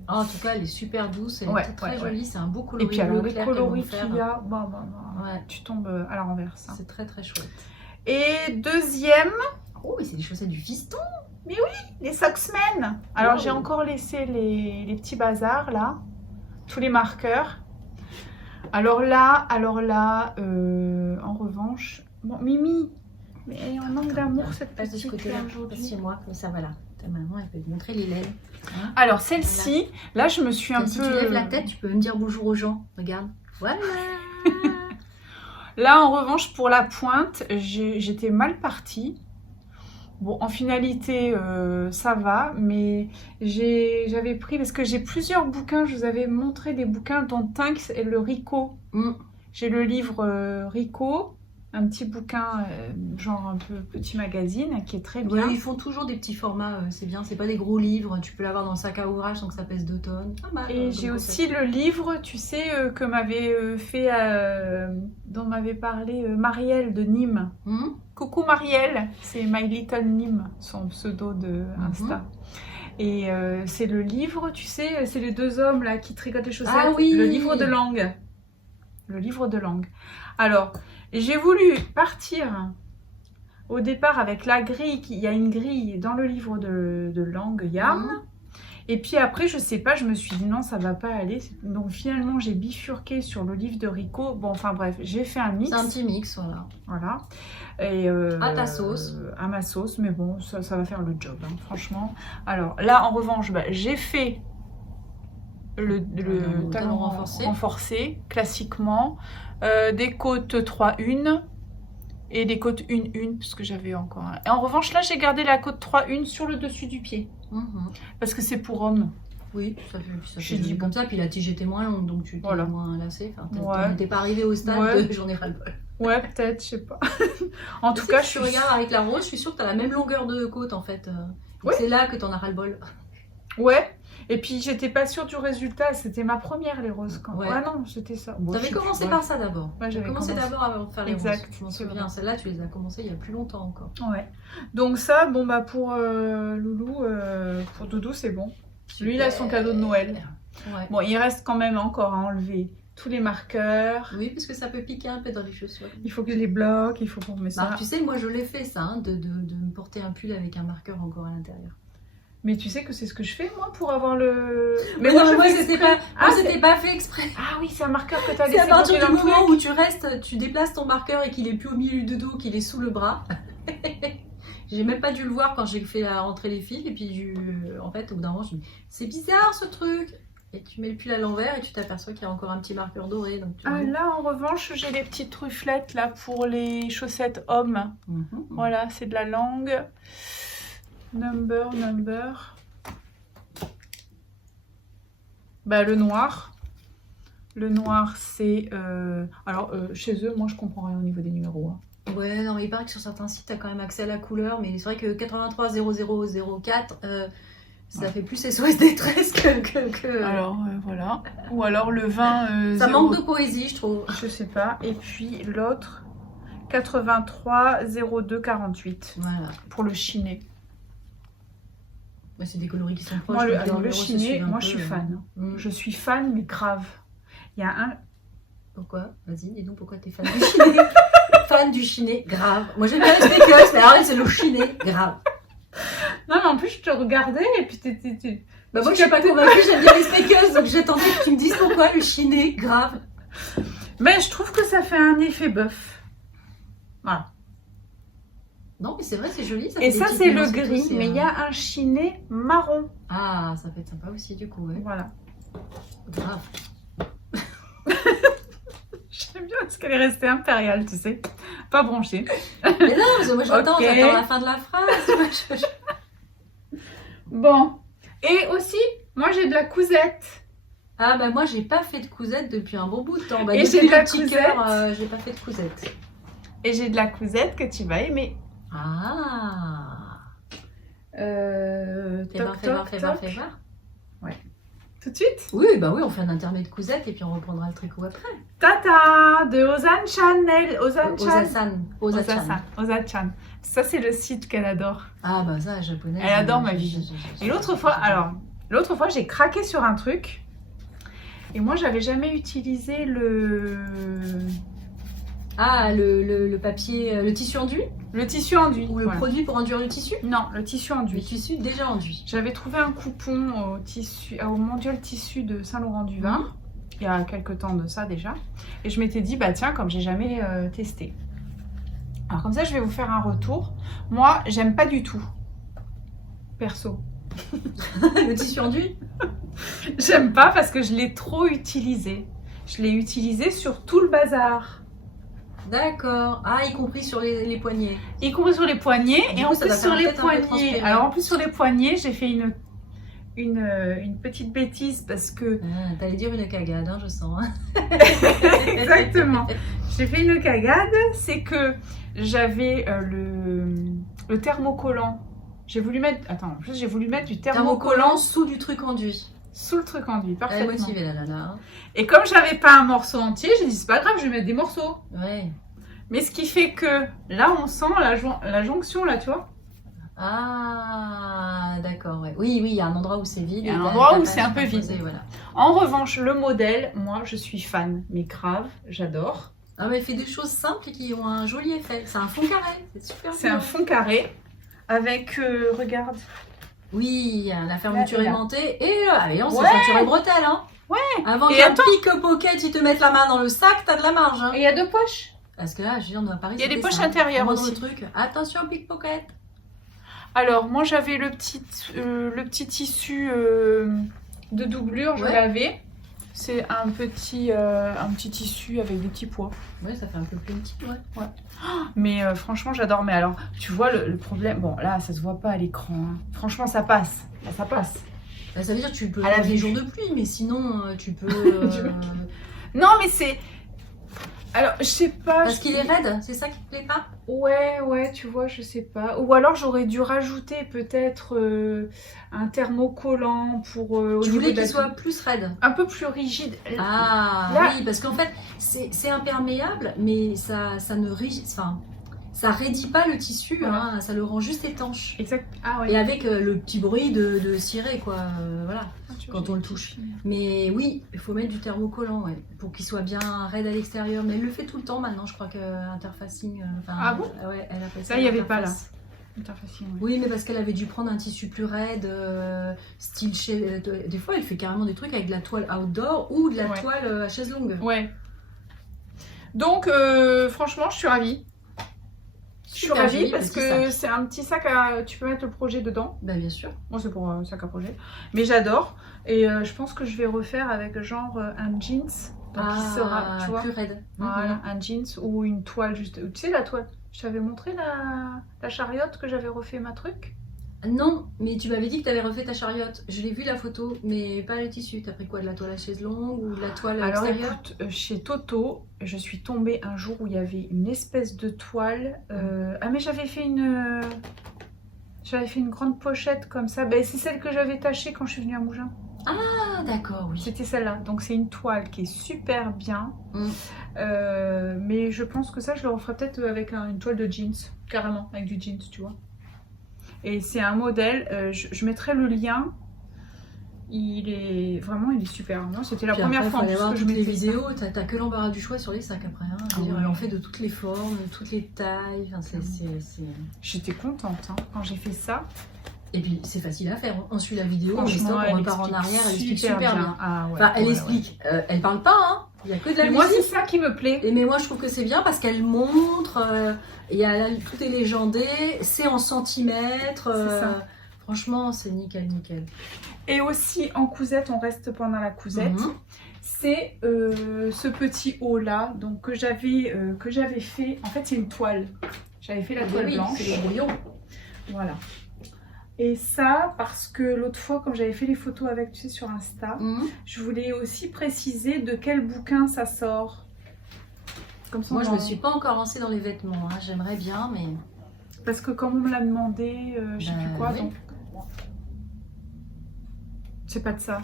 Ah, en tout cas, elle est super douce, elle Ouais, est très ouais, jolie, c'est un beau Et coloris puis alors, bleu les clair qu'elles vont coloris faire. qu'il y a, Ouais, tu tombes à la renverse. Hein. c'est très très chouette. Et deuxième, Oh, mais c'est des chaussettes du fiston. les Socksmen. Alors Oh. j'ai encore laissé les petits bazars là, tous les marqueurs. Alors là, en revanche, bon Mimi, mais elle est en manque d'amour cette Passe de ce petite côté-là, là passe aujourd'hui. chez moi, comme ça, voilà. Ta maman, elle peut te montrer les laines. Hein. Alors celle-ci, là je me suis un Si peu. tu lèves la tête, tu peux me dire bonjour aux gens. Regarde. Voilà. Là en revanche pour la pointe, j'étais mal partie. Bon, en finalité, ça va, mais j'avais pris, parce que j'ai plusieurs bouquins, je vous avais montré des bouquins dont Tinx et le Rico. Mm. J'ai le livre Rico, un petit bouquin, genre un peu petit magazine, qui est très bien. Ouais, ils font toujours des petits formats, c'est bien, c'est pas des gros livres, tu peux l'avoir dans le sac à ouvrage sans que ça pèse 2 tonnes. Pas mal, Et comme j'ai concept. aussi le livre, tu sais, que m'avait fait, dont m'avait parlé Marielle de Nîmes. Mm. Coucou Marielle, c'est My Little Nîmes, son pseudo de Insta. Et c'est le livre, tu sais, c'est les deux hommes là qui tricotent les chaussettes. Ah oui. Le livre de langue. Le livre de langue. Alors, j'ai voulu partir au départ avec la grille, il y a une grille dans le livre de langue Yarn. Mhm. Et puis après, je sais pas, je me suis dit non, ça va pas aller. Donc finalement, j'ai bifurqué sur le livre de Rico. Bon, enfin bref, j'ai fait un mix. C'est un petit mix, voilà. Voilà. Et À ta sauce. À ma sauce, mais bon, ça va faire le job, hein, franchement. Alors là, en revanche, j'ai fait le talon renforcé, classiquement. Des côtes 3-1 et des côtes 1-1, parce que j'avais encore un. Et en revanche, là, j'ai gardé la côte 3-1 sur le dessus du pied, Mhm. parce que c'est pour homme. Oui, ça J'ai fait dit joli bon. comme ça, puis la tige était moins longue, donc tu étais Voilà. moins lassée. Enfin, Ouais. t'es pas arrivée au stade Ouais. de j'en ai ras le bol. Ouais, peut-être, je sais pas. En tout cas, je suis... regarde avec la rose, je suis sûre que t'as la même longueur de côte en fait. Oui. C'est là que t'en as ras le bol. Ouais. Et puis, j'étais pas sûre du résultat. C'était ma première, les roses. Quand... Ouais. Ah non, c'était ça. Bon, T'avais je sais commencé plus, par ça d'abord. Ouais, T'as j'avais commencé commencé. d'abord avant de faire les Exact, roses. Je m'en c'est souviens. vrai. Celle-là, tu les as commencées il y a plus longtemps encore. Ouais. Donc ça, bon bah pour Loulou, pour Doudou, c'est bon. Lui, il a son cadeau de Noël. Ouais. Bon, il reste quand même encore à enlever tous les marqueurs. Oui, parce que ça peut piquer un peu dans les chaussures. Il faut que je les bloque, il faut qu'on met ça. Bah, tu sais, moi je l'ai fait ça, hein, de me porter un pull avec un marqueur encore à l'intérieur. Mais tu sais que c'est ce que je fais moi pour avoir le. Mais non, je moi fais c'était exprès. pas, Ah, moi, c'était pas fait exprès. Ah oui, c'est un marqueur que tu as C'est laissé à partir bloquer du dans le moment truc. où tu restes, tu déplaces ton marqueur et qu'il est plus au milieu du dos, qu'il est sous le bras. J'ai même pas dû le voir quand j'ai fait rentrer les fils et puis en fait au bout d'un moment je me dis c'est bizarre ce truc et tu mets le pull à l'envers et tu t'aperçois qu'il y a encore un petit marqueur doré donc tu Ah là en revanche j'ai les petites truffelettes là pour les chaussettes hommes. Mhm. Voilà, c'est de la langue. Number. Bah, le noir. Le noir, c'est... Alors, chez eux, moi, je comprends rien au niveau des numéros. Hein. Ouais, non, mais il paraît que sur certains sites, t'as quand même accès à la couleur, mais c'est vrai que 83 0004, ça fait plus SOS détresse que... Alors, voilà. Ou alors le 20... ça manque de poésie, je trouve. Je sais pas. Et puis l'autre, 83 02 48. Voilà. Pour le chiné. Ouais, c'est des coloris qui sont proches. Moi, donc alors, le numéro se chiné, suivent un moi, peu, je suis fan. Je suis fan, mais grave. Il y a un... Pourquoi? Vas-y, dis donc, pourquoi t'es fan du chiné? Fan du chiné, grave. Moi, j'aime bien les speckles, mais alors elle, c'est le chiné, grave. Non, mais en plus, je te regardais et puis Bah, moi, je suis pas convaincue, j'aime bien les speckles, donc j'ai tenté que tu me dises pourquoi le chiné, grave. Mais je trouve que ça fait un effet bœuf. Voilà. Non, mais c'est vrai, c'est joli. Ça et fait ça, des c'est le nuances et gris, tout, mais il y a un chiné marron. Ah, ça peut être sympa aussi, du coup, ouais. Voilà. Grave. J'aime bien parce qu'elle est restée impériale, tu sais. Pas bronchée. Mais non, parce que moi, j'attends la fin de la phrase. Bon. Et aussi, moi, j'ai de la cousette. Ah, bah moi, j'ai pas fait de cousette depuis un bon bout de temps. Bah, Et depuis j'ai de la le petit cousette. cœur, j'ai pas fait de cousette. Et j'ai de la cousette que tu vas aimer. Ah. Fais Toc, voir, toc, fais toc. voir. Tout de suite. Oui, bah oui, on fait un intermède cousette et puis on reprendra le tricot après. Tata de Ozan Chanel. Ozan-chan. Ozachan. Ça, c'est le site qu'elle adore. Ah, bah ça, japonais. Elle adore ma vie. Et l'autre fois, j'ai craqué sur un truc. Et moi, j'avais jamais utilisé le... Ah, le papier, le tissu enduit? Le tissu enduit. Ou le voilà. produit pour enduire le tissu? Non, le tissu Le enduit. tissu déjà enduit. J'avais trouvé un coupon au Mondial Tissu de Saint-Laurent-du-Var, il y a quelques temps de ça déjà. Et je m'étais dit, bah tiens, comme j'ai jamais testé. Alors comme ça, je vais vous faire un retour. Moi, j'aime pas du tout. Perso. Le tissu enduit? J'aime pas parce que je l'ai trop utilisé. Je l'ai utilisé sur tout le bazar. D'accord. Ah, y compris sur les poignets. Y compris sur les poignets. Du Et coup, en ça plus doit sur faire les peut-être un peu poignets. transpirer. Alors en plus sur les poignets, j'ai fait une petite bêtise parce que... Ah, t'allais dire une cagade, hein, je sens. Hein. Exactement. J'ai fait une cagade, c'est que j'avais le thermocollant. J'ai voulu mettre... Attends, en plus j'ai voulu mettre du thermocollant sous du truc enduit. sous le truc enduit, Elle est parfaitement. motivée, la nana. Et comme j'avais pas un morceau entier, j'ai dit c'est pas grave, je vais mettre des morceaux. Ouais. Mais ce qui fait que là on sent la jonction là, tu vois. Ah, d'accord, ouais. Oui, il y a un endroit où c'est vide. Il y a un t'as- endroit t'as où pas c'est un peu superposé, vide. Voilà. En revanche, le modèle, moi je suis fan, mais grave, j'adore. Ah, mais elle fait des choses simples qui ont un joli effet. C'est un fond carré, c'est super. C'est bien. un fond carré avec, regarde. Oui, il y a la fermeture Là, et là. aimantée. Et là, allez, on s'est Ouais. ceinturé bretelle, hein. Ouais. Avant Et qu'un attends. pick-pocket, ils te mettent la main dans le sac, t'as de la marge, hein. Et il y a 2 poches. Parce que là, je veux dire, nous à Paris, Il y a des c'était poches ça. intérieures Moi, dans aussi. le truc. Attention, pickpocket. Alors, moi j'avais le petit tissu de doublure, je Ouais. l'avais. C'est un petit tissu avec des petits pois. Ouais, ça fait un peu plus petit, ouais. Mais franchement, j'adore. Mais alors, tu vois le problème. Bon, là, ça se voit pas à l'écran. Hein. Franchement, ça passe. Là, ça passe. Bah, ça veut dire que tu peux À la faire des vue. jours de pluie, mais sinon, tu peux. Non, mais c'est. Alors, je sais pas. Parce qu'il est raide, c'est ça qui te plaît pas? Ouais, tu vois, je sais pas. Ou alors, j'aurais dû rajouter peut-être un thermocollant pour. Au Tu niveau voulais de la- qu'il soit plus raide. un peu plus rigide. Ah Là- oui, parce qu'en fait, c'est imperméable, mais ça ne rigide. Enfin, ça raidit pas le tissu, Voilà. hein, ça le rend juste étanche. Exact. Ah ouais. Et avec le petit bruit de ciré, quoi. Voilà, quand on le touche. Mais oui, il faut mettre du thermocollant, ouais, pour qu'il soit bien raide à l'extérieur. Mais elle le fait tout le temps maintenant, je crois que interfacing. Ah bon? Ouais, elle appelle ça. Ça, il y avait pas, l'interface. Interfacing, ouais. Oui, mais parce qu'elle avait dû prendre un tissu plus raide, style chez. Des fois, elle fait carrément des trucs avec de la toile outdoor ou de la Ouais. toile à chaise longue. Ouais. Donc, franchement, je suis ravie. Je suis Super ravie joli, parce petit que sac. c'est un petit sac à... Tu peux mettre le projet dedans. Bah, bien sûr. Moi, c'est pour sac à projet. Mais j'adore. Et je pense que je vais refaire avec genre un jeans. Donc, il sera, tu vois. plus raide. Voilà, un jeans ou une toile juste. Tu sais, la toile. Je t'avais montré la chariote que j'avais refait ma truc. Non, mais tu m'avais dit que tu avais refait ta chariote. Je l'ai vu la photo, mais pas le tissu. T'as pris quoi, de la toile à chaise longue ou de la toile Alors extérieure? écoute, chez Toto, je suis tombée un jour où il y avait une espèce de toile. Ah mais j'avais fait une grande pochette comme ça. Ben, c'est celle que j'avais tachée quand je suis venue à Mougins. Ah d'accord, oui. C'était celle-là. Donc c'est une toile qui est super bien. Mais je pense que ça, je le referai peut-être avec une toile de jeans. Carrément, avec du jeans, tu vois. Et c'est un modèle, je mettrai le lien. Il est super. Moi, c'était la première fois que je mettais les vidéos. T'as que l'embarras du choix sur les sacs après. Hein. Je veux dire, on fait de toutes les formes, de toutes les tailles. Enfin, J'étais contente quand j'ai fait ça. Et puis c'est facile à faire. On suit la vidéo, on repart en arrière, elle explique super bien. Ah, ouais, enfin, elle explique. Elle parle pas, hein. Il y a que de la musique. Moi, c'est ça qui me plaît. Mais moi, je trouve que c'est bien parce qu'elle montre. Tout est légendé. C'est en centimètres. Franchement, c'est nickel. Et aussi en cousette, on reste pendant la cousette. C'est ce petit haut là, donc que j'avais fait. En fait, c'est une toile. J'avais fait la toile blanche. C'est le brouillon. Voilà. Et ça, parce que l'autre fois, quand j'avais fait les photos avec, tu sais, sur Insta, je voulais aussi préciser de quel bouquin ça sort. Comme ça, moi, je me suis pas encore lancée dans les vêtements. Hein. J'aimerais bien, mais... Parce que comme on me l'a demandé, je sais plus quoi, donc... C'est pas de ça.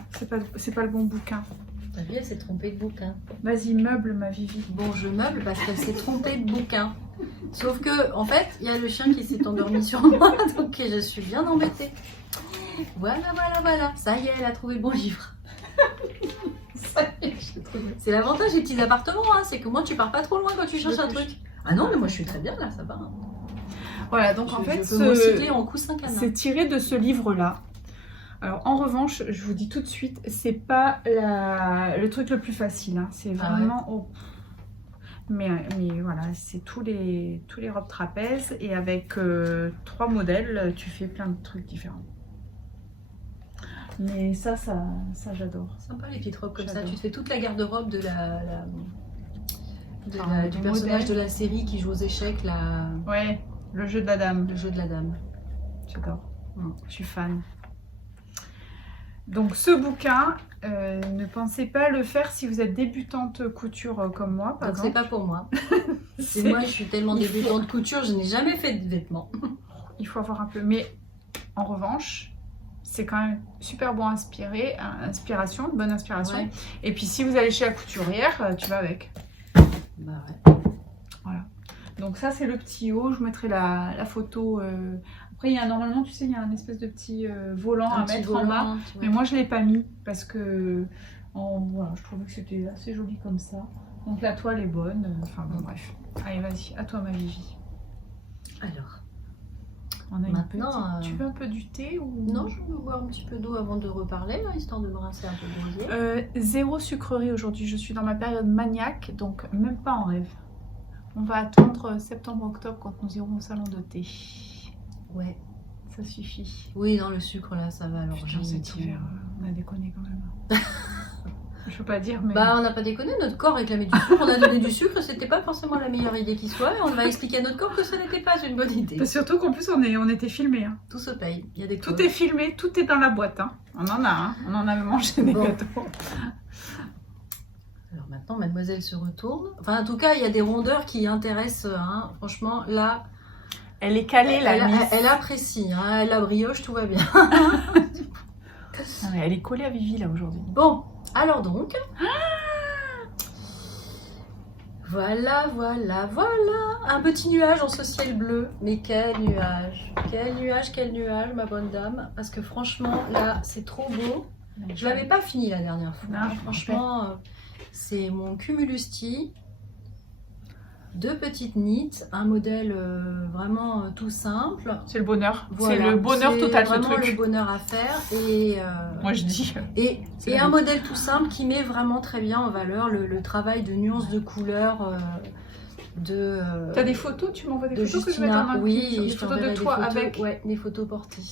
C'est pas le bon bouquin. T'as vu, elle s'est trompée de bouquin. Vas-y, meuble, ma Vivi. Bon, je meuble parce qu'elle s'est trompée de bouquin. Sauf que, en fait, il y a le chien qui s'est endormi sur moi, donc je suis bien embêtée. Voilà. Ça y est, elle a trouvé le bon livre. C'est l'avantage des petits appartements, hein, c'est que moi, tu pars pas trop loin quand tu cherches un truc. Ah non, mais moi, je suis très bien là, ça va. Hein. Voilà, donc en fait, c'est tiré de ce livre-là. Alors, en revanche, je vous dis tout de suite, c'est pas le truc le plus facile. Hein. C'est vraiment... Mais voilà, c'est tous les robes trapèzes. Et avec 3 modèles, tu fais plein de trucs différents. Mais ça j'adore. Sympa les petites robes comme ça. Tu te fais toute la garde-robe du personnage de la série qui joue aux échecs. Ouais, le jeu de la dame. Le jeu de la dame. J'adore. Je suis fan. Donc ce bouquin, ne pensez pas le faire si vous êtes débutante couture comme moi, par exemple. C'est pas pour moi. Moi, je suis tellement débutante couture, je n'ai jamais fait de vêtements. Il faut avoir un peu. Mais en revanche, c'est quand même super bon inspiration, bonne inspiration. Ouais. Et puis si vous allez chez la couturière, tu vas avec. Bah ouais. Voilà. Donc ça c'est le petit haut. Je vous mettrai la photo. Après, normalement, tu sais, il y a un espèce de petit volant à mettre en bas. Mais moi, je ne l'ai pas mis parce que voilà, je trouvais que c'était assez joli comme ça. Donc, la toile est bonne. Enfin, bon, bref. Allez, vas-y, à toi, ma Vivi. Alors, on a maintenant, tu veux un peu du thé ou... Non, je veux boire un petit peu d'eau avant de reparler, là, histoire de brasser un peu le rosier. 0 sucrerie aujourd'hui. Je suis dans ma période maniaque, donc même pas en rêve. On va attendre septembre-octobre quand nous irons au salon de thé. Ouais, ça suffit. Oui, dans le sucre là, ça va. Alors, cet hiver, on a déconné quand même. Je peux pas dire, mais. Bah, on n'a pas déconné. Notre corps réclamait du sucre. On a donné du sucre. C'était pas forcément la meilleure idée qui soit. Et on va expliquer à notre corps que ce n'était pas une bonne idée. Surtout qu'en plus, on était filmés. Hein. Tout se paye. Il y a des tout est filmé, tout est dans la boîte. Hein. On en a. Hein. On en avait mangé des gâteaux. Alors maintenant, mademoiselle se retourne. Enfin, en tout cas, il y a des rondeurs qui intéressent. Hein. Franchement, là. Elle est calée, elle apprécie, hein, elle la brioche, tout va bien. Mais elle est collée à Vivi, là, aujourd'hui. Bon, alors donc... Voilà. Un petit nuage en ce ciel bleu. Mais quel nuage, ma bonne dame. Parce que franchement, là, c'est trop beau. Je l'avais pas fini la dernière fois. Non, franchement, c'est mon Cumulusti. 2 petites nits, un modèle vraiment tout simple. C'est le bonheur. Voilà. C'est le bonheur total, ce truc. C'est vraiment le bonheur à faire. Et, moi, je dis. Et un modèle tout simple qui met vraiment très bien en valeur le travail de nuances de couleurs. T'as des photos? Tu m'envoies des photos Justina, que je vais mettre oui, des photos de toi avec. Ouais, des photos portées.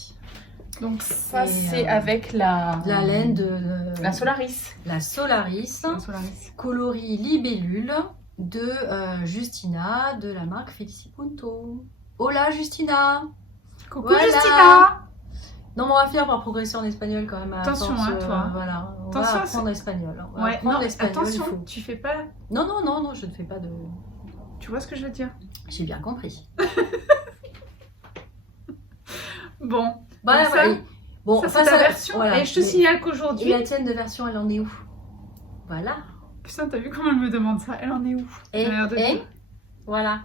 Donc ça, c'est avec la laine de... la Solaris. La Solaris. Coloris libellule. De Justina, de la marque Felici Punto. Hola Justina! Coucou voilà. Justina! Non, mais on va finir par progresser en espagnol quand même. Attention, hein, toi. Voilà, on Attention, va apprendre l'espagnol. Hein. On va Ouais, apprendre non, l'espagnol, attention, il faut. tu fais pas... Non, non, non, non, je ne fais pas de... Tu vois ce que je veux dire? J'ai bien compris. Bon, Bah, donc ça, ouais. Bon, ça enfin, c'est ta ça- version. voilà. Et je te Mais- signale Et qu'aujourd'hui... la tienne de version, elle en est où? Voilà. Putain, t'as vu comment elle me demande ça? Elle en est où? Et, Elle a l'air de tout. voilà.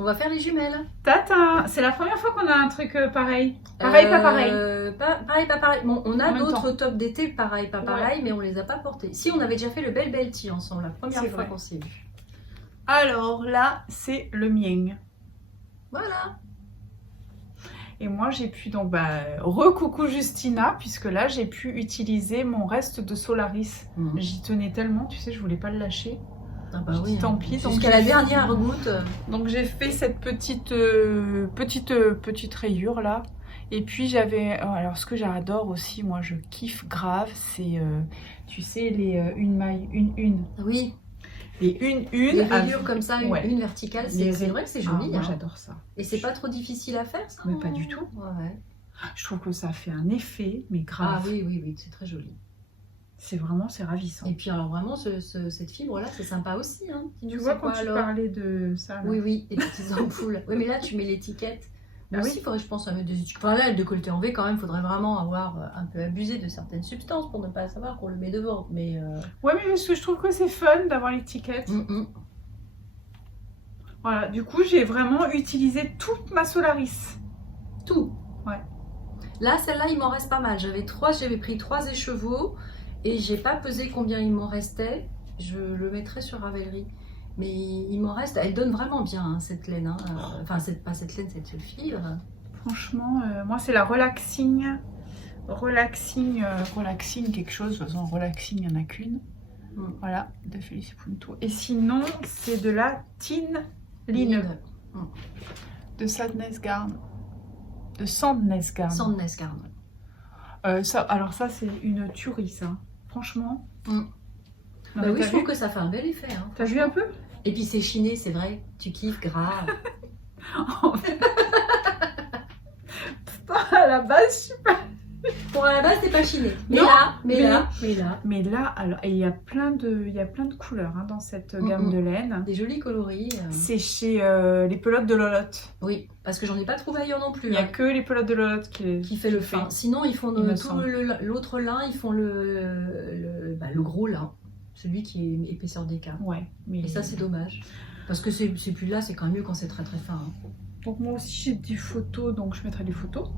On va faire les jumelles. Tata, c'est la première fois qu'on a un truc pareil. Pareil, pas pareil. Pareil, pas pareil. Bon, on a En même d'autres tops d'été pareil, pas Ouais. pareil, mais on les a pas portés. Si, on avait déjà fait le Belle Belle Tea ensemble, la première C'est fois vrai. qu'on s'est vu. Alors là, c'est le mien. Voilà. Et moi, j'ai pu donc, recoucou Justina, puisque là, j'ai pu utiliser mon reste de Solaris. J'y tenais tellement, tu sais, je voulais pas le lâcher. Ah bah Je oui. dis tant pis. Donc Jusqu'à la dernière goutte. Donc j'ai fait cette petite rayure là. Et puis j'avais, alors ce que j'adore aussi, moi je kiffe grave, c'est, tu sais, les une maille, une. Oui. Les une. Les rayures comme ça, Ouais. une verticale, Les c'est vrai que c'est joli. moi hein. j'adore ça. Et c'est pas trop difficile à faire, ça? Mais pas du tout. Ouais. Je trouve que ça fait un effet, mais grave. Ah oui, oui, oui, c'est très joli. C'est ravissant. Et puis alors vraiment, cette fibre-là, c'est sympa aussi. Hein. Tu vois quand tu parlais de ça là. Oui, oui, des petites ampoules. Oui, mais là, tu mets l'étiquette. Moi Ah aussi, oui. il faudrait, je pense, à mettre des étiquettes. Enfin, là, le décolleté en V, quand même, il faudrait vraiment avoir un peu abusé de certaines substances pour ne pas savoir qu'on le met devant. Mais. Ouais, mais parce que je trouve que c'est fun d'avoir l'étiquette. Voilà, du coup, j'ai vraiment utilisé toute ma Solaris. Tout. Ouais. Là, celle-là, il m'en reste pas mal. J'avais pris 3 écheveaux et j'ai pas pesé combien il m'en restait. Je le mettrai sur Ravelry. Mais il m'en reste. Elle donne vraiment bien hein, cette laine. Hein. Enfin, pas cette laine, cette fibre. Franchement, moi c'est la relaxing quelque chose. De toute façon, relaxing, il n'y en a qu'une. Voilà, de Félicie Punto. Et sinon, c'est de la Tin Line de Sadness Garn. De Sandness Garn. Sandness Garn. Alors ça, c'est une tuerie, ça. Franchement. Non, Bah mais oui, t'as je trouve vu que ça fait un bel effet. Hein, T'as vu un peu? Et puis c'est chiné, c'est vrai. Tu kiffes grave. À la base, je suis pas... Pour à la base, c'est pas chiné. Mais Non, là. Mais là, alors, et il y a plein de couleurs hein, dans cette gamme de laine. Des jolis coloris. C'est chez les pelotes de Lolotte. Oui, parce que j'en ai pas trouvé ailleurs non plus. Il n'y a hein, que les pelotes de Lolotte qui fait le fin. Sinon, ils font il me tout semble. l'autre lin, ils font le gros lin. Celui qui est épaisseur d'écart. Ouais. Mais... Et ça, c'est dommage. Parce que c'est plus là, c'est quand même mieux quand c'est très très fin. Hein. Donc moi aussi, j'ai des photos, donc je mettrai des photos.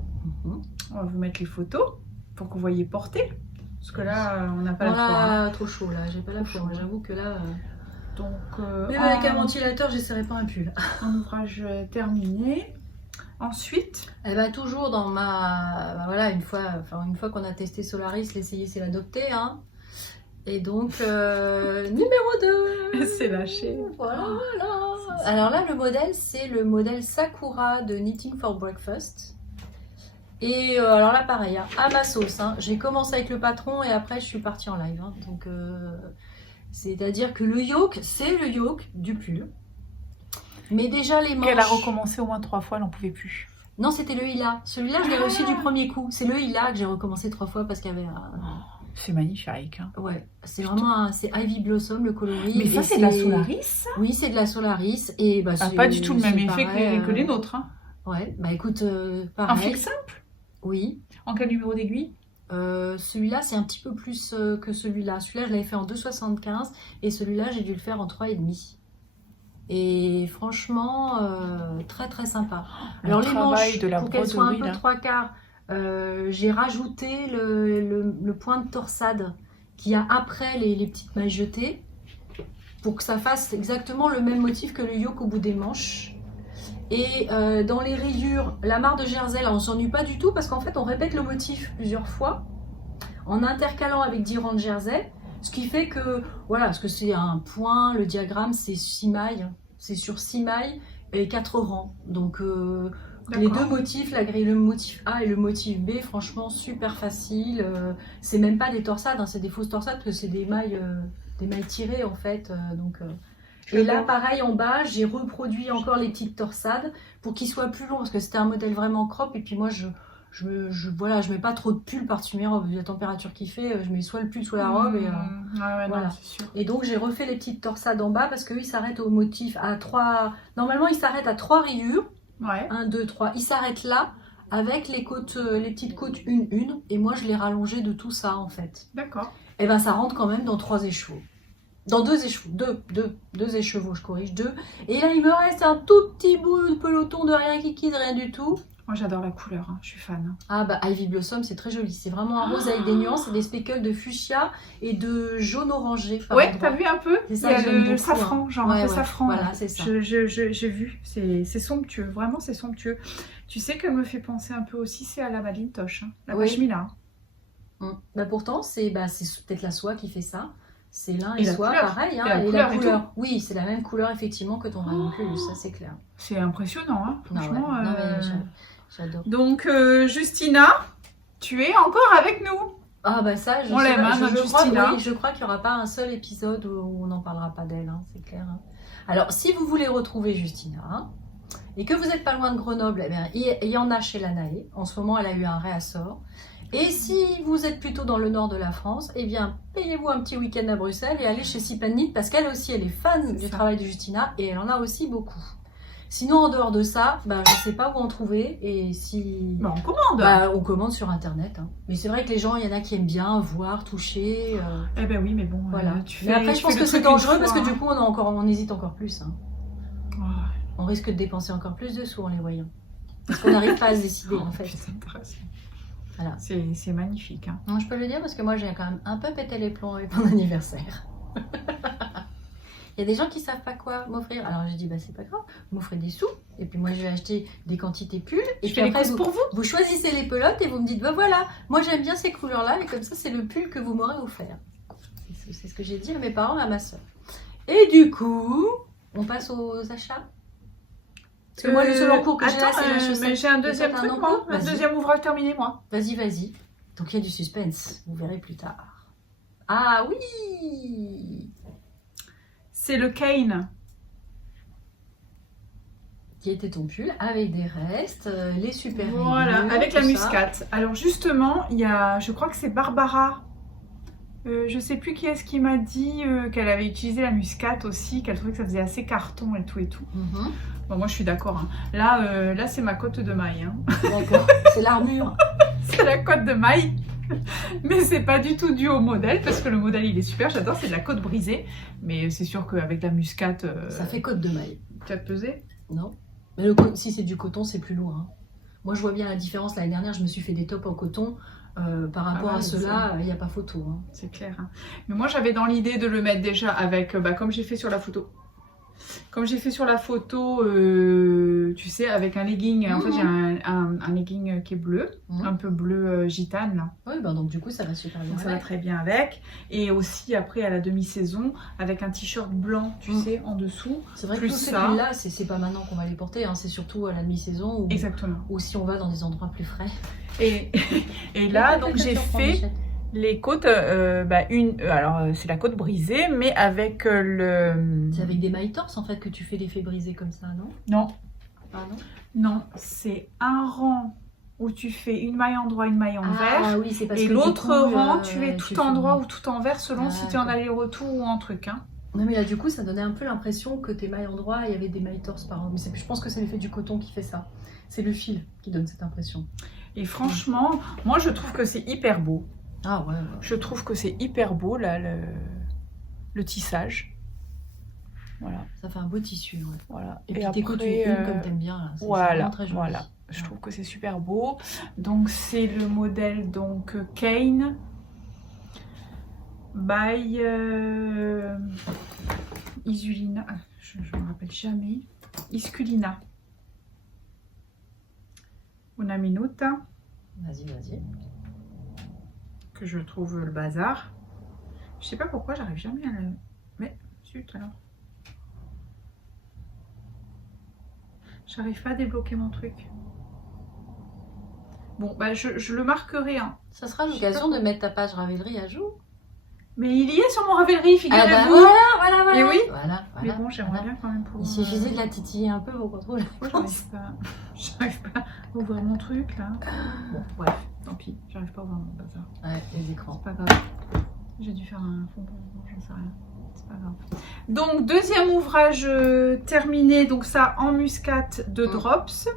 On va vous mettre les photos pour que vous voyez porter. Parce que là, on n'a pas la foi. Hein. Trop chaud là, j'ai pas la foi. J'avoue que là. Donc, Mais avec un ventilateur, j'essaierai pas un pull. Un ouvrage terminé. Ensuite. Elle va toujours dans ma. Voilà, une fois qu'on a testé Solaris, l'essayer, c'est l'adopter. Hein. Et donc, numéro 2. C'est lâché. Voilà. Alors là, le modèle, c'est le modèle Sakura de Knitting for Breakfast. Et alors là, pareil, hein, à ma sauce. Hein. J'ai commencé avec le patron et après, je suis partie en live. Hein. Donc, c'est-à-dire que le yoke, c'est le yoke du pull. Mais déjà, les manches... Elle a recommencé au moins 3 fois, elle n'en pouvait plus. Non, c'était le Hila. Celui-là, je l'ai reçu du premier coup. C'est le Hila que j'ai recommencé 3 fois parce qu'il y avait un... C'est magnifique. Hein. Ouais, c'est vraiment c'est Ivy Blossom le coloris. Mais ça, c'est de la Solaris? Oui, c'est de la Solaris. Et bah, pas du tout le même effet que les nôtres. Hein. Ouais, bah écoute, pareil. Un fixe simple? Oui. En quel numéro d'aiguille? Celui-là, c'est un petit peu plus que celui-là. Celui-là, je l'avais fait en 2,75 et celui-là, j'ai dû le faire en 3,5. Et franchement, très très sympa. Alors les manches, pour qu'elles soient un peu 3/4, j'ai rajouté le point de torsade qu'il y a après les petites mailles jetées pour que ça fasse exactement le même motif que le yoke au bout des manches. Et dans les rayures, la mare de Jersey, là, on s'ennuie pas du tout parce qu'en fait, on répète le motif plusieurs fois en intercalant avec 10 rangs de Jersey. Ce qui fait que, voilà, parce que c'est un point, le diagramme, c'est 6 mailles. C'est sur 6 mailles et 4 rangs. Donc, les deux motifs, le motif A et le motif B, franchement, super facile. C'est même pas des torsades, hein, c'est des fausses torsades parce que c'est des mailles tirées, en fait. Et là, pareil, en bas, j'ai reproduit encore les petites torsades pour qu'ils soient plus longs parce que c'était un modèle vraiment crop. Et puis moi, voilà, je mets pas trop de pull par-dessus mes robes. Vu la température qu'il fait, je mets soit le pull, soit la robe. Et, ouais, voilà. non, c'est sûr. Et donc j'ai refait les petites torsades en bas parce qu'ils s'arrêtent au motif à 3. Normalement, ils s'arrêtent à 3 rayures. Ouais. 1, 2, 3. Ils s'arrêtent là avec les côtes, les petites côtes une. Et moi, je l'ai rallongé de tout ça en fait. D'accord. Et ben ça rentre quand même dans 3 écheveaux. Dans 2 écheveaux. 2 écheveaux, je corrige. 2. Et là, il me reste un tout petit bout de peloton de rien qui quitte, rien du tout. Moi, j'adore la couleur, hein. Je suis fan. Ah bah Ivy Blossom, c'est très joli. C'est vraiment un rose avec des nuances et des speckles de fuchsia et de jaune orangé. Ouais, t'as vu un peu? C'est Il ça y a que j'aime le beaucoup, safran, hein. genre Ouais, un peu ouais. safran. Voilà, c'est ça. J'ai vu, c'est somptueux, vraiment c'est somptueux. Tu sais qu'elle me fait penser un peu aussi, c'est à la Malintosh, hein, la Oui. pashmina. Bah pourtant, c'est peut-être la soie qui fait ça. C'est lin Et et la soie, couleur. pareil. Hein, Et la et couleur la et couleur. Oui, c'est la même couleur effectivement que ton ranunculus, ça c'est clair. C'est impressionnant, hein, Non, ouais. franchement. Non, mais j'adore. Donc, Justina, tu es encore avec nous. Ah bah ça, On l'aime, hein, notre Justina. Je crois qu'il n'y aura pas un seul épisode où on n'en parlera pas d'elle, hein, c'est clair. Hein. Alors, si vous voulez retrouver Justina, hein, et que vous n'êtes pas loin de Grenoble, eh bien, il y en a chez la Naé. En ce moment, elle a eu un réassort. Et si vous êtes plutôt dans le nord de la France, eh bien, payez-vous un petit week-end à Bruxelles et allez chez Sip & Knit parce qu'elle aussi, elle est fan du travail de Justina et elle en a aussi beaucoup. Sinon, en dehors de ça, bah, je ne sais pas où en trouver. Et si... Bah, on commande. Bah, on commande sur Internet. Hein. Mais c'est vrai que les gens, il y en a qui aiment bien voir, toucher. Eh ben oui, mais bon, voilà. tu Mais fais, après, je pense que c'est dangereux parce que du coup, on hésite encore plus. Hein. Oh. On risque de dépenser encore plus de sous en les voyant. Parce qu'on n'arrive pas à se décider, en fait. Voilà. C'est magnifique. Hein. Non, je peux le dire parce que moi, j'ai quand même un peu pété les plombs avec mon anniversaire. Il y a des gens qui savent pas quoi m'offrir. Alors je dis, bah c'est pas grave, vous m'offrez des sous. Et puis moi, je vais acheter des quantités pulls. Et Je puis fais les après, courses pour vous. Vous choisissez les pelotes et vous me dites, bah voilà, moi j'aime bien ces couleurs-là. Et comme ça, c'est le pull que vous m'aurez offert. C'est ce que j'ai dit à mes parents et à ma soeur. Et du coup, on passe aux achats. Parce que moi, le seul encours que j'ai là, c'est la chaussette. Mais j'ai un deuxième truc, moi. Un deuxième ouvrage terminé, moi. Vas-y. Donc il y a du suspense. Vous verrez plus tard. Ah oui! C'est le Kane. Qui était ton pull avec des restes, les super Voilà, rayures, avec la tout muscate. ça. Alors justement, il y a, je crois que c'est Barbara. Je sais plus qui est-ce qui m'a dit qu'elle avait utilisé la muscate aussi, qu'elle trouvait que ça faisait assez carton et tout et tout. Bon, moi je suis d'accord. Hein. Là c'est ma cotte de maille. Hein. D'accord, c'est l'armure. C'est la cotte de maille. Mais c'est pas du tout dû au modèle parce que le modèle il est super, j'adore, c'est de la cotte brisée. Mais c'est sûr qu'avec la muscate. Ça fait cotte de maille. Tu as pesé? Non. Mais si c'est du coton, c'est plus lourd. Hein. Moi je vois bien la différence. L'année dernière, je me suis fait des tops en coton. Par rapport à ceux-là, il n'y a pas photo. Hein. C'est clair. Hein. Mais moi j'avais dans l'idée de le mettre déjà avec, comme j'ai fait sur la photo. Comme j'ai fait sur la photo, tu sais, avec un legging. En fait, j'ai un legging qui est bleu, un peu bleu gitane. Là. Oui, bah donc du coup, ça va super bien. Donc, ça va très bien avec. Et aussi, après, à la demi-saison, avec un t-shirt blanc, tu sais, en dessous. C'est vrai que plus tous ces ça. pulls-là, c'est pas maintenant qu'on va les porter. Hein. C'est surtout à la demi-saison Exactement. Ou si on va dans des endroits plus frais. Et là, donc, j'ai fait les côtes. Alors, c'est la côte brisée, mais avec le... C'est avec des mailles torses, en fait, que tu fais l'effet brisé comme ça, non? Non. Ah non? Non, c'est un rang où tu fais une maille endroit, une maille envers. Ah oui, c'est parce et que l'autre du coup, rang, tu es tout endroit ou tout envers selon si tu es en d'accord. aller-retour ou en truc. Hein. Non mais là du coup ça donnait un peu l'impression que tes mailles endroit, il y avait des mailles torses par an. Mais je pense que c'est l'effet du coton qui fait ça. C'est le fil qui donne cette impression. Et franchement, moi je trouve que c'est hyper beau. Ah ouais. Je trouve que c'est hyper beau là, le tissage. Voilà. Ça fait un beau tissu, ouais. Voilà. Et puis tes côtes une comme t'aimes bien là. Voilà, très joli. voilà. Je trouve que c'est super beau. Donc c'est le modèle donc Kane by Isulina. Je me rappelle jamais. Isculina. Una minuta. Vas-y. Que je trouve le bazar. Je sais pas pourquoi j'arrive jamais à le... Mais zut alors. J'arrive pas à débloquer mon truc. Bon, bah je le marquerai. Hein. Ça sera l'occasion de mettre ta page Ravelry à jour. Mais il y est sur mon Ravelry, figurez-vous. Ah bah voilà. Et oui. Voilà. Mais bon, j'aimerais bien quand même pouvoir... Il suffisait de la titiller un peu pour qu'on trouve la place. J'arrive pas à ouvrir mon truc là. Bon, bref, tant pis, j'arrive pas à ouvrir mon bazar. Ouais, les écrans. C'est pas grave. J'ai dû faire un fond, j'en sais rien. C'est pas grave. Donc, deuxième ouvrage terminé, donc ça en muscat de Drops.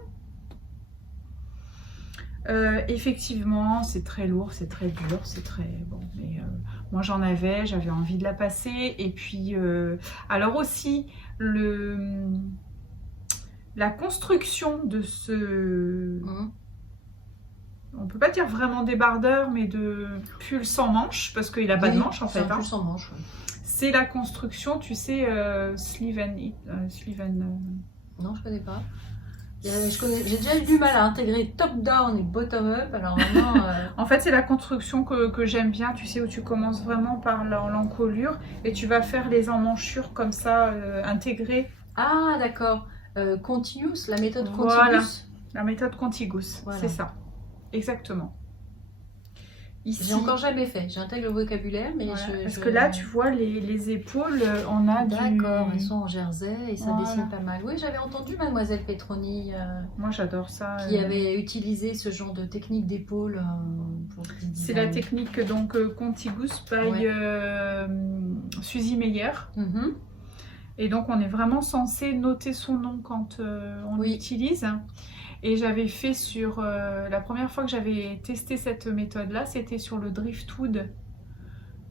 Effectivement, c'est très lourd, c'est très dur, c'est très bon. Mais moi j'avais envie de la passer. Et puis, alors aussi, la construction de ce... On peut pas dire vraiment débardeur, mais de pull sans manche, parce qu'il a pas de manche en fait. C'est un pull sans manche. Ouais. C'est la construction, tu sais, sleeve and... Non, je connais pas. J'ai déjà eu du mal à intégrer top-down et bottom-up, alors maintenant... En fait, c'est la construction que j'aime bien, tu sais, où tu commences vraiment par l'encolure et tu vas faire les emmanchures comme ça, intégrées. Ah, d'accord. Contiguous, la méthode Contiguous. Voilà, la méthode Contiguous, voilà. C'est ça. Exactement. Ici, j'ai encore jamais fait, j'intègre le vocabulaire, mais parce que là, tu vois, les épaules, on a D'accord, elles sont en jersey et ça dessine pas mal. Oui, j'avais entendu Mademoiselle Petroni. Moi, j'adore ça. Qui avait utilisé ce genre de technique d'épaule pour le design. C'est la technique donc Contiguous by Suzy Meyer. Et donc, on est vraiment censé noter son nom quand on l'utilise. Et j'avais fait sur... la première fois que j'avais testé cette méthode-là, c'était sur le Driftwood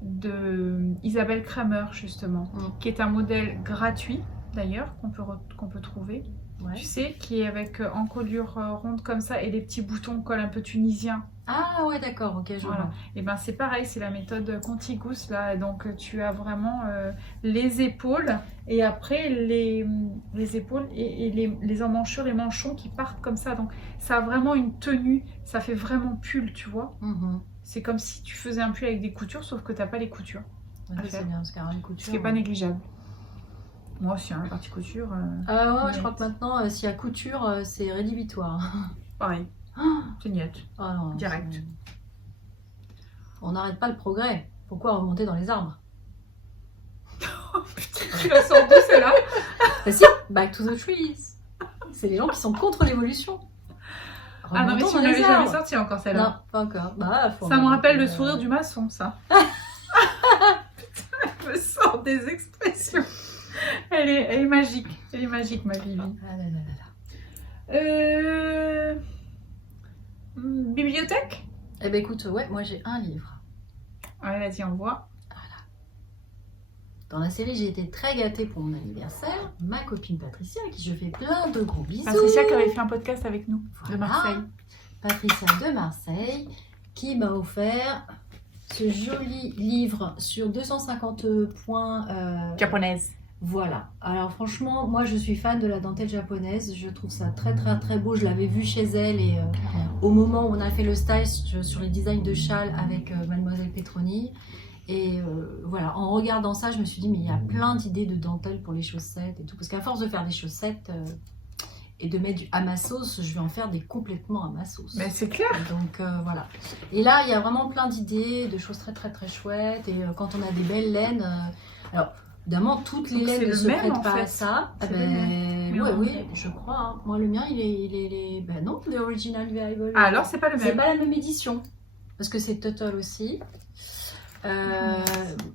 de Isabelle Kramer, justement. Qui est un modèle gratuit, d'ailleurs, qu'on peut trouver. Ouais. Tu sais, qui est avec encolure ronde comme ça et les petits boutons col un peu tunisien. Ah ouais, d'accord, ok, je vois. Et ben c'est pareil, c'est la méthode Contiguous là. Donc tu as vraiment les épaules et après les épaules et les emmanchures, les manchons qui partent comme ça. Donc ça a vraiment une tenue, ça fait vraiment pull, tu vois. C'est comme si tu faisais un pull avec des coutures, sauf que tu n'as pas les coutures. C'est bien, parce qu'il y a une couture. Ce qui n'est pas négligeable. Moi aussi, la partie couture. Ah ouais, je crois que maintenant, s'il y a couture, c'est rédhibitoire. Pareil. C'est niette. Ah non, direct. On n'arrête pas le progrès. Pourquoi remonter dans les arbres? Putain, tu la sors d'où celle-là? Bah si, back to the trees. C'est les gens qui sont contre l'évolution. Ah non, mais tu ne l'avais jamais sorti encore celle-là. Non, pas encore. Bah, ça me rappelle le sourire du maçon, ça. Putain, elle me sort des expressions. Elle est magique. Elle est magique, ma Vivi. Ah là là là là. Bibliothèque? Eh ben écoute, ouais, moi j'ai un livre. Ouais, vas-y, on voit. Voilà. Dans la série, j'ai été très gâtée pour mon anniversaire. Ma copine Patricia, à qui je fais plein de gros bisous. Patricia qui avait fait un podcast avec nous, de Marseille. Patricia de Marseille, qui m'a offert ce joli livre sur 250 points. Japonaise. Voilà. Alors franchement, moi je suis fan de la dentelle japonaise. Je trouve ça très très très beau. Je l'avais vu chez elle et au moment où on a fait le style sur les designs de châles avec Mademoiselle Petroni. Et voilà, en regardant ça, je me suis dit mais il y a plein d'idées de dentelle pour les chaussettes et tout. Parce qu'à force de faire des chaussettes et de mettre à ma sauce, je vais en faire des complètement à ma sauce. Mais c'est clair. Donc voilà. Et là, il y a vraiment plein d'idées, de choses très très très chouettes. Et quand on a des belles laines, alors évidemment toutes les laines ne se prêtent pas à ça. Oui, je crois. Hein. Moi le mien, il est ben non, le Original Variable. Ah, alors c'est pas le même. C'est pas la même édition parce que c'est Tuttle aussi.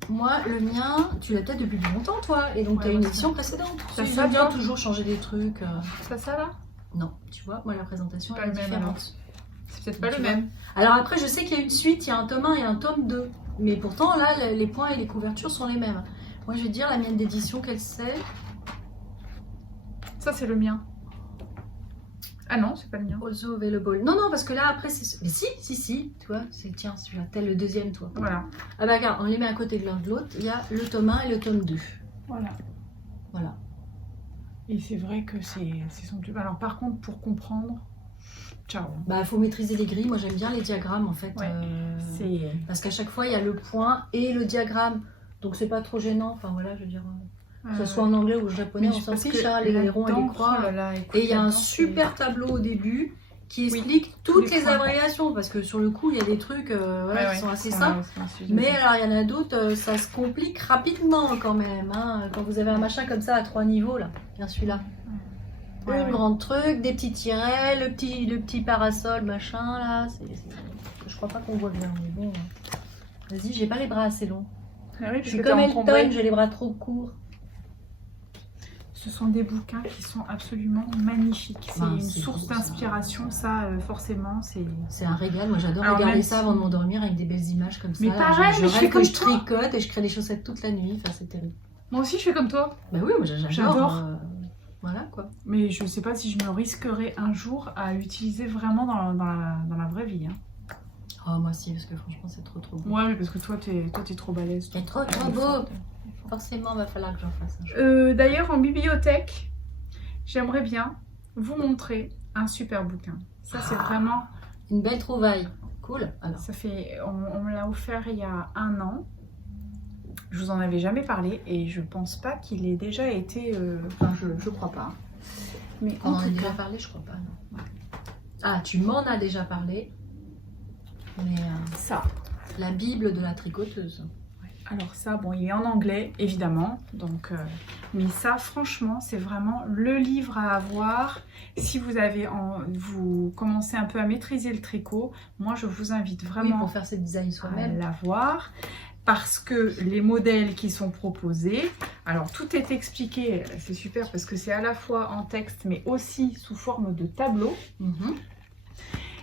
Moi, le mien, tu l'as peut-être depuis longtemps, toi, et donc tu as une édition précédente. Ils ont bien toujours changé des trucs. Ça là? Non, tu vois, moi la présentation est différente. C'est peut-être pas le vois. même. Alors après, je sais qu'il y a une suite, il y a un tome 1 et un tome 2. Mais pourtant, là, les points et les couvertures sont les mêmes. Moi, je vais dire la mienne d'édition, quelle c'est? Ça, c'est le mien. Ah non, c'est pas le mien. Also available. Non, parce que là, après, c'est... Mais si, tu vois, c'est tiens, celui-là, tel le deuxième, toi. Voilà. Ah bah regarde, on les met à côté de l'un de l'autre. Il y a le tome 1 et le tome 2. Voilà. Et c'est vrai que c'est son plus... Alors par contre, pour comprendre... Ciao. Bah, faut maîtriser les grilles. Moi, j'aime bien les diagrammes, en fait. Ouais, parce qu'à chaque fois, il y a le point et le diagramme. Donc, c'est pas trop gênant. Enfin, voilà, je veux dire... Que ce soit en anglais ou en japonais, on s'en fiche, hein, les ronds et les croix. Oh là là, écoute, et il y a un super tableau au début qui explique toutes les abréviations, parce que sur le coup, il y a des trucs qui sont assez simples. Mais alors, il y en a d'autres, ça se complique rapidement quand même. Hein. Quand vous avez un machin comme ça à 3 niveaux, là, bien celui-là. Le grand truc, des petits tirets, le petit parasol, machin, là. Je crois pas qu'on voit bien, mais bon. Vas-y, j'ai pas les bras assez longs. Ah oui, je suis comme Elton, j'ai les bras trop courts. Ce sont des bouquins qui sont absolument magnifiques. C'est une source d'inspiration, ça, forcément. C'est un régal. Moi, j'adore regarder ça avant de m'endormir avec des belles images comme ça. Mais pareil, je rêve que je tricote et je crée des chaussettes toute la nuit. Enfin, c'est terrible. Moi aussi, je fais comme toi. Bah oui, moi, j'adore. Voilà, quoi. Mais je sais pas si je me risquerais un jour à l'utiliser vraiment dans la vraie vie. Hein. Oh, moi aussi, parce que franchement, c'est trop beau. Ouais, mais parce que toi, t'es trop balèze. C'est trop beau. Forcément, il va falloir que j'en fasse un jour. D'ailleurs, en bibliothèque, j'aimerais bien vous montrer un super bouquin. Ça, c'est vraiment... Une belle trouvaille. Cool. Alors. Ça fait... On me l'a offert il y a 1 an. Je vous en avais jamais parlé et je pense pas qu'il ait déjà été... Enfin, je crois pas. Mais on en a déjà parlé, je crois pas. Non. Ah, tu m'en as déjà parlé. Mais ça. La Bible de la tricoteuse. Alors ça, bon, il est en anglais, évidemment. Donc, mais ça, franchement, c'est vraiment le livre à avoir. Si vous commencez un peu à maîtriser le tricot, moi, je vous invite vraiment pour faire ses designs soi-même à l'avoir. Parce que les modèles qui sont proposés, alors tout est expliqué, c'est super parce que c'est à la fois en texte, mais aussi sous forme de tableau.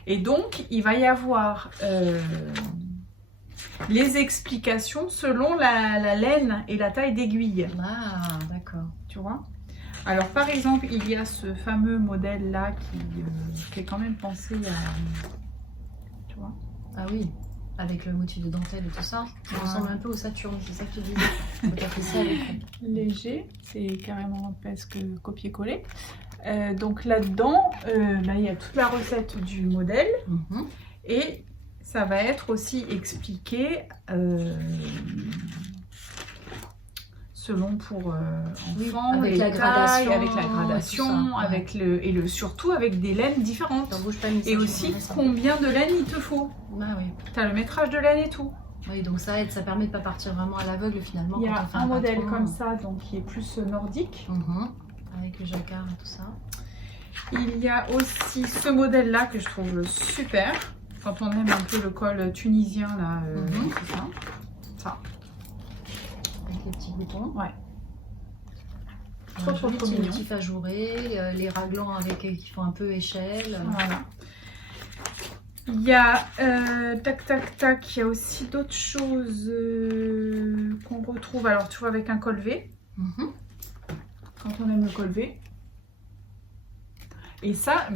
Et donc, il va y avoir... les explications selon la laine et la taille d'aiguille. Ah, d'accord. Tu vois? Alors, par exemple, il y a ce fameux modèle-là qui est quand même pensé à... Tu vois? Ah oui, avec le motif de dentelle et tout ça. Ça ressemble un peu au Saturne, c'est ça que tu disais. Léger, c'est carrément presque copier-coller. Donc là-dedans, il y a toute la recette du modèle. Et... ça va être aussi expliqué selon pour enfants, avec la gradation, avec surtout avec des laines différentes. Et aussi combien de laine il te faut. Tu as le métrage de laine et tout. Oui, donc ça aide, ça permet de ne pas partir vraiment à l'aveugle finalement. Il y a un modèle comme ça, donc qui est plus nordique. Avec le jacquard et tout ça. Il y a aussi ce modèle-là que je trouve super. Quand on aime un peu le col tunisien, là, c'est ça. Ça. Avec les petits boutons. Ouais. Trop mignon. Les motifs ajourés, les raglans qui font un peu échelle. Voilà. Il y a, il y a aussi d'autres choses qu'on retrouve. Alors, tu vois, avec un col V. Quand on aime le col V. Et ça,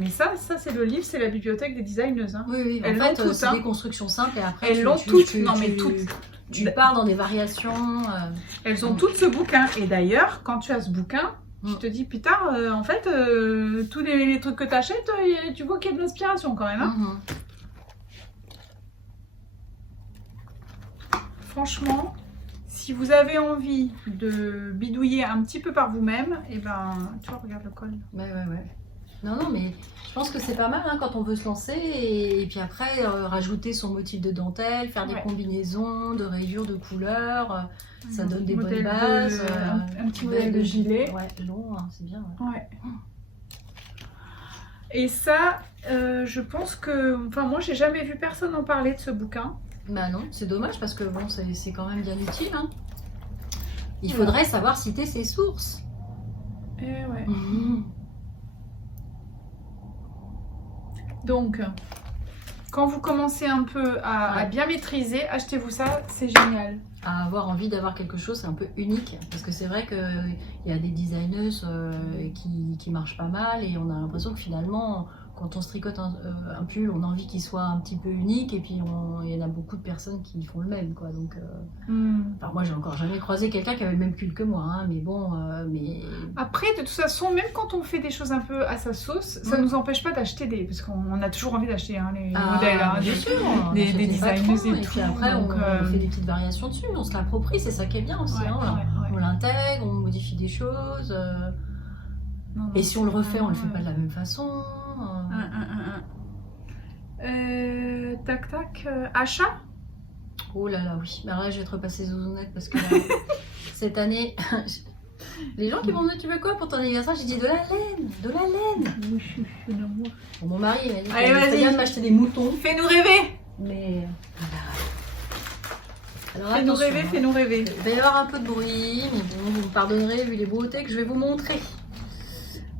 c'est le livre, c'est la bibliothèque des designeuses. Hein. Oui, elles l'ont toutes. C'est des constructions simples et après elles l'ont toutes. Tu pars dans des variations. Elles ont toutes ce bouquin. Et d'ailleurs, quand tu as ce bouquin, tu te dis, putain, en fait, tous les trucs que tu achètes, tu vois qu'il y a de l'inspiration quand même. Hein. Franchement, si vous avez envie de bidouiller un petit peu par vous-même, et ben, tu vois, regarde le col. Ouais. Non, mais je pense que c'est pas mal quand on veut se lancer et puis après rajouter son motif de dentelle, faire des combinaisons de rayures, de couleurs, ça donne des bonnes bases. Un petit modèle de gilet. Ouais, long, c'est bien. Ouais. Et ça, je pense que... Enfin, moi, j'ai jamais vu personne en parler de ce bouquin. Bah non, c'est dommage parce que bon, c'est quand même bien utile. Hein. Il faudrait savoir citer ses sources. Ouais. Donc, quand vous commencez un peu à bien maîtriser, achetez-vous ça, c'est génial. À avoir envie d'avoir quelque chose, c'est un peu unique. Parce que c'est vrai qu'il y a des designeuses qui marchent pas mal et on a l'impression que finalement, quand on se tricote un pull, on a envie qu'il soit un petit peu unique et puis il y en a beaucoup de personnes qui font le même, quoi. Donc, alors moi, j'ai encore jamais croisé quelqu'un qui avait le même pull que moi, hein, mais bon, Après, de toute façon, même quand on fait des choses un peu à sa sauce, ça nous empêche pas d'acheter parce qu'on a toujours envie d'acheter les modèles, des designers et tout. Puis après, on fait des petites variations dessus, on se l'approprie, c'est ça qui est bien aussi. On l'intègre, on modifie des choses. Et si on le refait, on le fait pas de la même façon. tac, tac. Achat? Oh là là, oui. Mais alors là, je vais te repasser Zouzounette parce que là, cette année, les gens qui m'ont dit tu veux quoi pour ton anniversaire, j'ai dit de la laine, de la laine. Bon, mon mari il m'a dit Allez, vas-y. bien de m'acheter des moutons. Fais-nous rêver. Mais alors, Fais-nous attention, rêver, hein. fais-nous rêver. Il va y avoir un peu de bruit, mais bon, vous me pardonnerez vu les beautés que je vais vous montrer.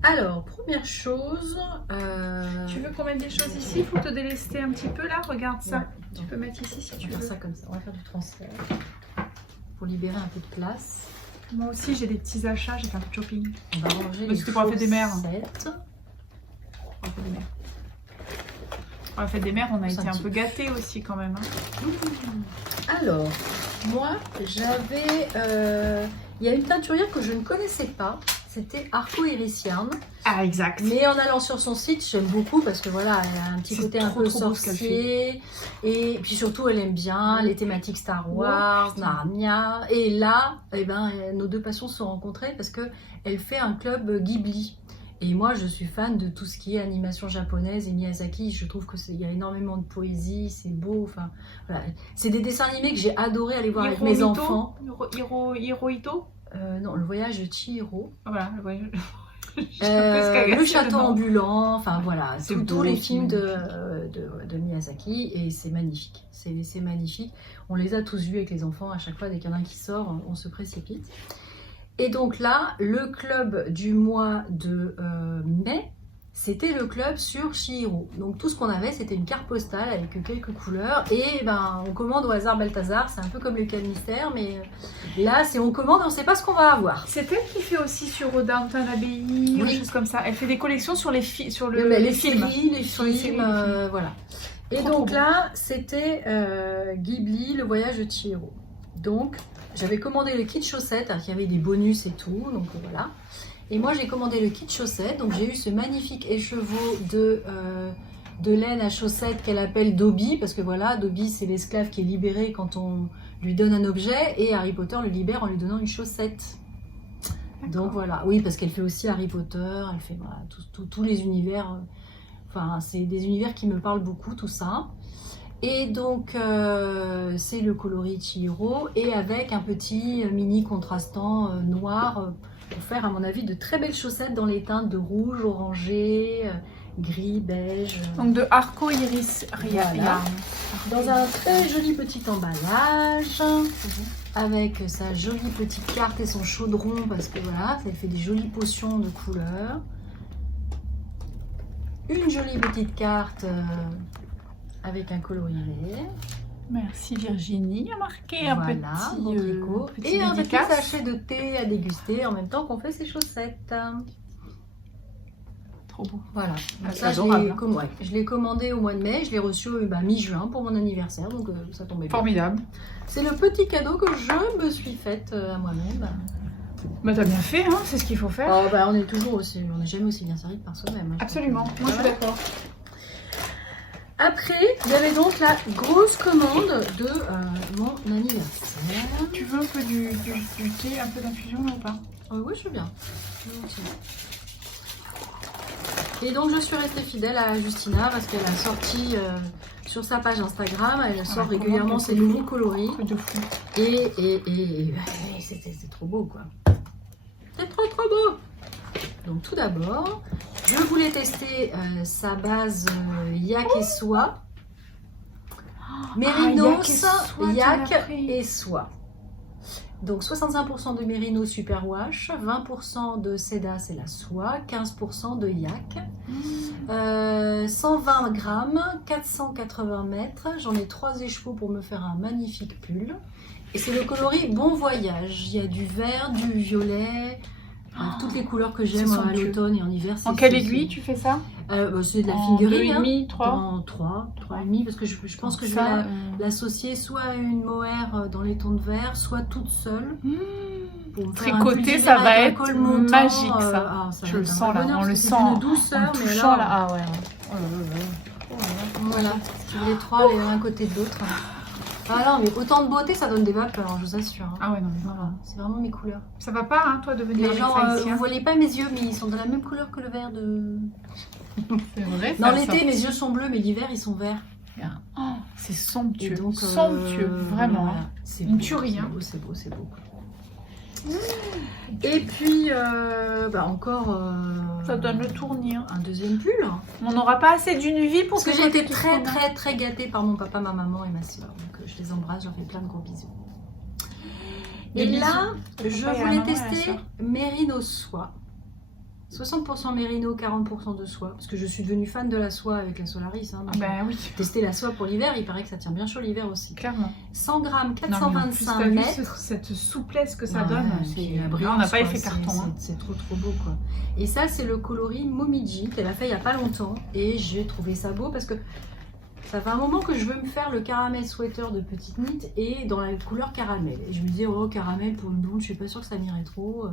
Alors, première chose... Tu veux qu'on mette des choses ici pour te délester un petit peu là? Regarde ça. Ouais. Tu peux mettre ici si On tu va faire veux. ça comme ça, on va faire du transfert pour libérer un peu de place. Moi aussi j'ai des petits achats, j'ai fait un peu de shopping. On va ranger Mais les c'était pour la fête des mères. chaussettes. Pour la fête des mères. Pour la fête des mères, on a C'est été un un petit peu gâtés aussi quand même. Hein. Alors, moi, j'avais... il y a une teinturière que je ne connaissais pas. C'était Arco Iris Yarn. Ah, exact. Mais en allant sur son site, j'aime beaucoup parce que voilà, elle a un petit C'est côté un trop, peu trop beau ce qu'elle sorcier. Et puis surtout, elle aime bien les thématiques Star Wars, putain. Narnia. Et là, eh ben, nos deux passions se sont rencontrées parce que elle fait un club Ghibli. Et moi, je suis fan de tout ce qui est animation japonaise et Miyazaki. Je trouve qu'il y a énormément de poésie, c'est beau. Enfin, voilà. C'est des dessins animés que j'ai adoré aller voir avec mes enfants. Hirohito. Non, le voyage de Chihiro. Voilà, le voyage. Le château ambulant, enfin voilà, C'est tous beau, les c'est films de Miyazaki et c'est magnifique, c'est magnifique. On les a tous vus avec les enfants, à chaque fois dès qu'il y en a un qui sort, on se précipite. Et donc là, le club du mois de mai, c'était le club sur Chihiro. Donc tout ce qu'on avait, c'était une carte postale avec quelques couleurs et ben on commande au hasard Balthazar, c'est un peu comme les cas de mystère, mais là c'est on commande et on ne sait pas ce qu'on va avoir. C'est elle qui fait aussi sur Downton Abbey, Oui. des choses comme ça. Elle fait des collections sur les films. Les séries, les Sur les films, séries, voilà. Et Trop, donc trop là, c'était Ghibli, le voyage de Chihiro. Donc, j'avais commandé le kit chaussettes, alors qu'il y avait des bonus et tout, donc voilà. Et moi, j'ai commandé le kit chaussettes, donc j'ai eu ce magnifique écheveau de laine à chaussettes qu'elle appelle Dobby, parce que voilà, Dobby, c'est l'esclave qui est libéré quand on lui donne un objet, et Harry Potter le libère en lui donnant une chaussette. Donc voilà, oui, parce qu'elle fait aussi Harry Potter, elle fait voilà, tous les univers, enfin, c'est des univers qui me parlent beaucoup, tout ça. Et donc, c'est le coloris Chihiro, et avec un petit mini contrastant noir, pour faire, à mon avis, de très belles chaussettes dans les teintes de rouge, orangé, gris, beige. Donc de Arco Iris Voilà. Yarn. Dans un très joli petit emballage, avec sa jolie petite carte et son chaudron, parce que voilà, ça fait des jolies potions de couleurs. Une jolie petite carte avec un colorié. Merci Virginie, a marqué un Voilà, petit, bon tricot. petit Et un petit dédicace. sachet de thé à déguster en même temps qu'on fait ses chaussettes. Trop beau. Voilà, Ah, donc c'est ça adorable, hein. ouais, je l'ai commandé au mois de mai, je l'ai reçu mi-juin pour mon anniversaire, donc ça tombait bien. Formidable. C'est le petit cadeau que je me suis faite à moi-même. Bah t'as bien fait, hein, c'est ce qu'il faut faire. Oh, bah, on est jamais aussi bien servi que par soi-même. hein. Absolument, moi je suis d'accord. Après, il y avait donc la grosse commande de mon anniversaire. Tu veux un peu du thé, un peu d'infusion là ou pas? Oui, je veux bien. Et donc, je suis restée fidèle à Justina parce qu'elle a sorti sur sa page Instagram, elle sort Ouais, régulièrement comment ses nouveaux coloris. Truc de fou. Et c'est trop beau, quoi. C'est trop beau. Donc, tout d'abord, je voulais tester sa base yak et soie. Mérinos, yak et soie. Donc 65% de mérino superwash, 20% de seda c'est la soie, 15% de yak, 120 grammes, 480 mètres, j'en ai 3 écheveaux pour me faire un magnifique pull. Et c'est le coloris Bon Voyage, il y a du vert, du violet, toutes les couleurs que j'aime à l'automne et en hiver. En quelle aiguille tu fais ça? C'est de la En fingering, 2,5, 3? dans 3,5 parce que je pense que je vais l'associer soit à une mohair dans les tons de vert, soit toute seule. Pour me faire un Tricoter, pull ça d'hiver va avec un être col montant, magique ça. ça Je va le être un sens là, bonheur, on parce le que sent. c'est une douceur, En mais touchant alors, là, ah ouais. Oh là là. voilà, si vous les trois les uns à côté de l'autre. Ah non, mais autant de beauté, ça donne des vapeurs, je vous assure. hein. Ah ouais, non mais Voilà, voilà. c'est vraiment mes couleurs. Ça va pas, hein, toi, de venir Mais avec genre, ça ici, vous hein. voyez pas mes yeux, mais ils sont de la même couleur que le vert de... C'est vrai, Dans ça l'été, sort. mes yeux sont bleus, mais l'hiver, ils sont verts. Oh, c'est somptueux. Et donc, somptueux, vraiment. voilà. C'est Une beau, tuerie. c'est Hein. beau, c'est beau, c'est beau. Et puis, encore Ça donne le tournis. un deuxième pull. On n'aura pas assez d'une vie pour Parce que ce j'ai été côté très, qui se très, très gâtée par mon papa, ma maman et ma soeur. Donc, je les embrasse, je leur fais plein de gros bisous. Des Et bisous. là, Au je papa et à la voulais maman et à la tester sœur. Mérino soie. 60% Mérino, 40% de soie. Parce que je suis devenue fan de la soie avec la Solaris. Hein, Ah donc, bah oui, tester la soie pour l'hiver, il paraît que ça tient bien chaud l'hiver aussi. clairement. 100 grammes, Non, mais en plus, 425 t'as vu mètres. cette souplesse que ça Ouais, donne. puis Là, la on brillance, n'a pas quoi, effet carton. Hein. C'est trop beau quoi. Et ça c'est le coloris Momiji qu'elle a fait il y a pas longtemps et j'ai trouvé ça beau parce que ça fait un moment que je veux me faire le caramel sweater de petite knit et dans la couleur caramel. Et je me disais oh caramel pour une blonde, je suis pas sûre que ça m'irait trop.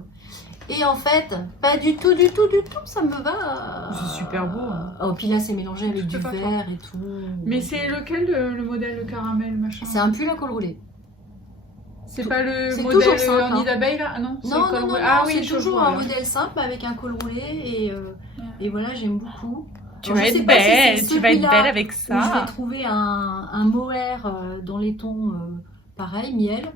Et en fait, pas du tout, ça me va. C'est super beau. Hein. Oh puis là c'est mélangé avec Tout du à fait. vert et tout. Mais c'est lequel le modèle, le caramel, machin? C'est un pull à col roulé. C'est pas le c'est modèle toujours simple, en hein. nid d'abeille là? Ah non, c'est Non, le col non, roulé. non, Ah c'est oui, je toujours vois, un là. modèle simple avec un col roulé et voilà, j'aime beaucoup. Tu Alors, vas je sais être pas si belle, c'est tu vas être celui-là belle avec où je vais ça. trouver un mohair dans les tons pareil, miel,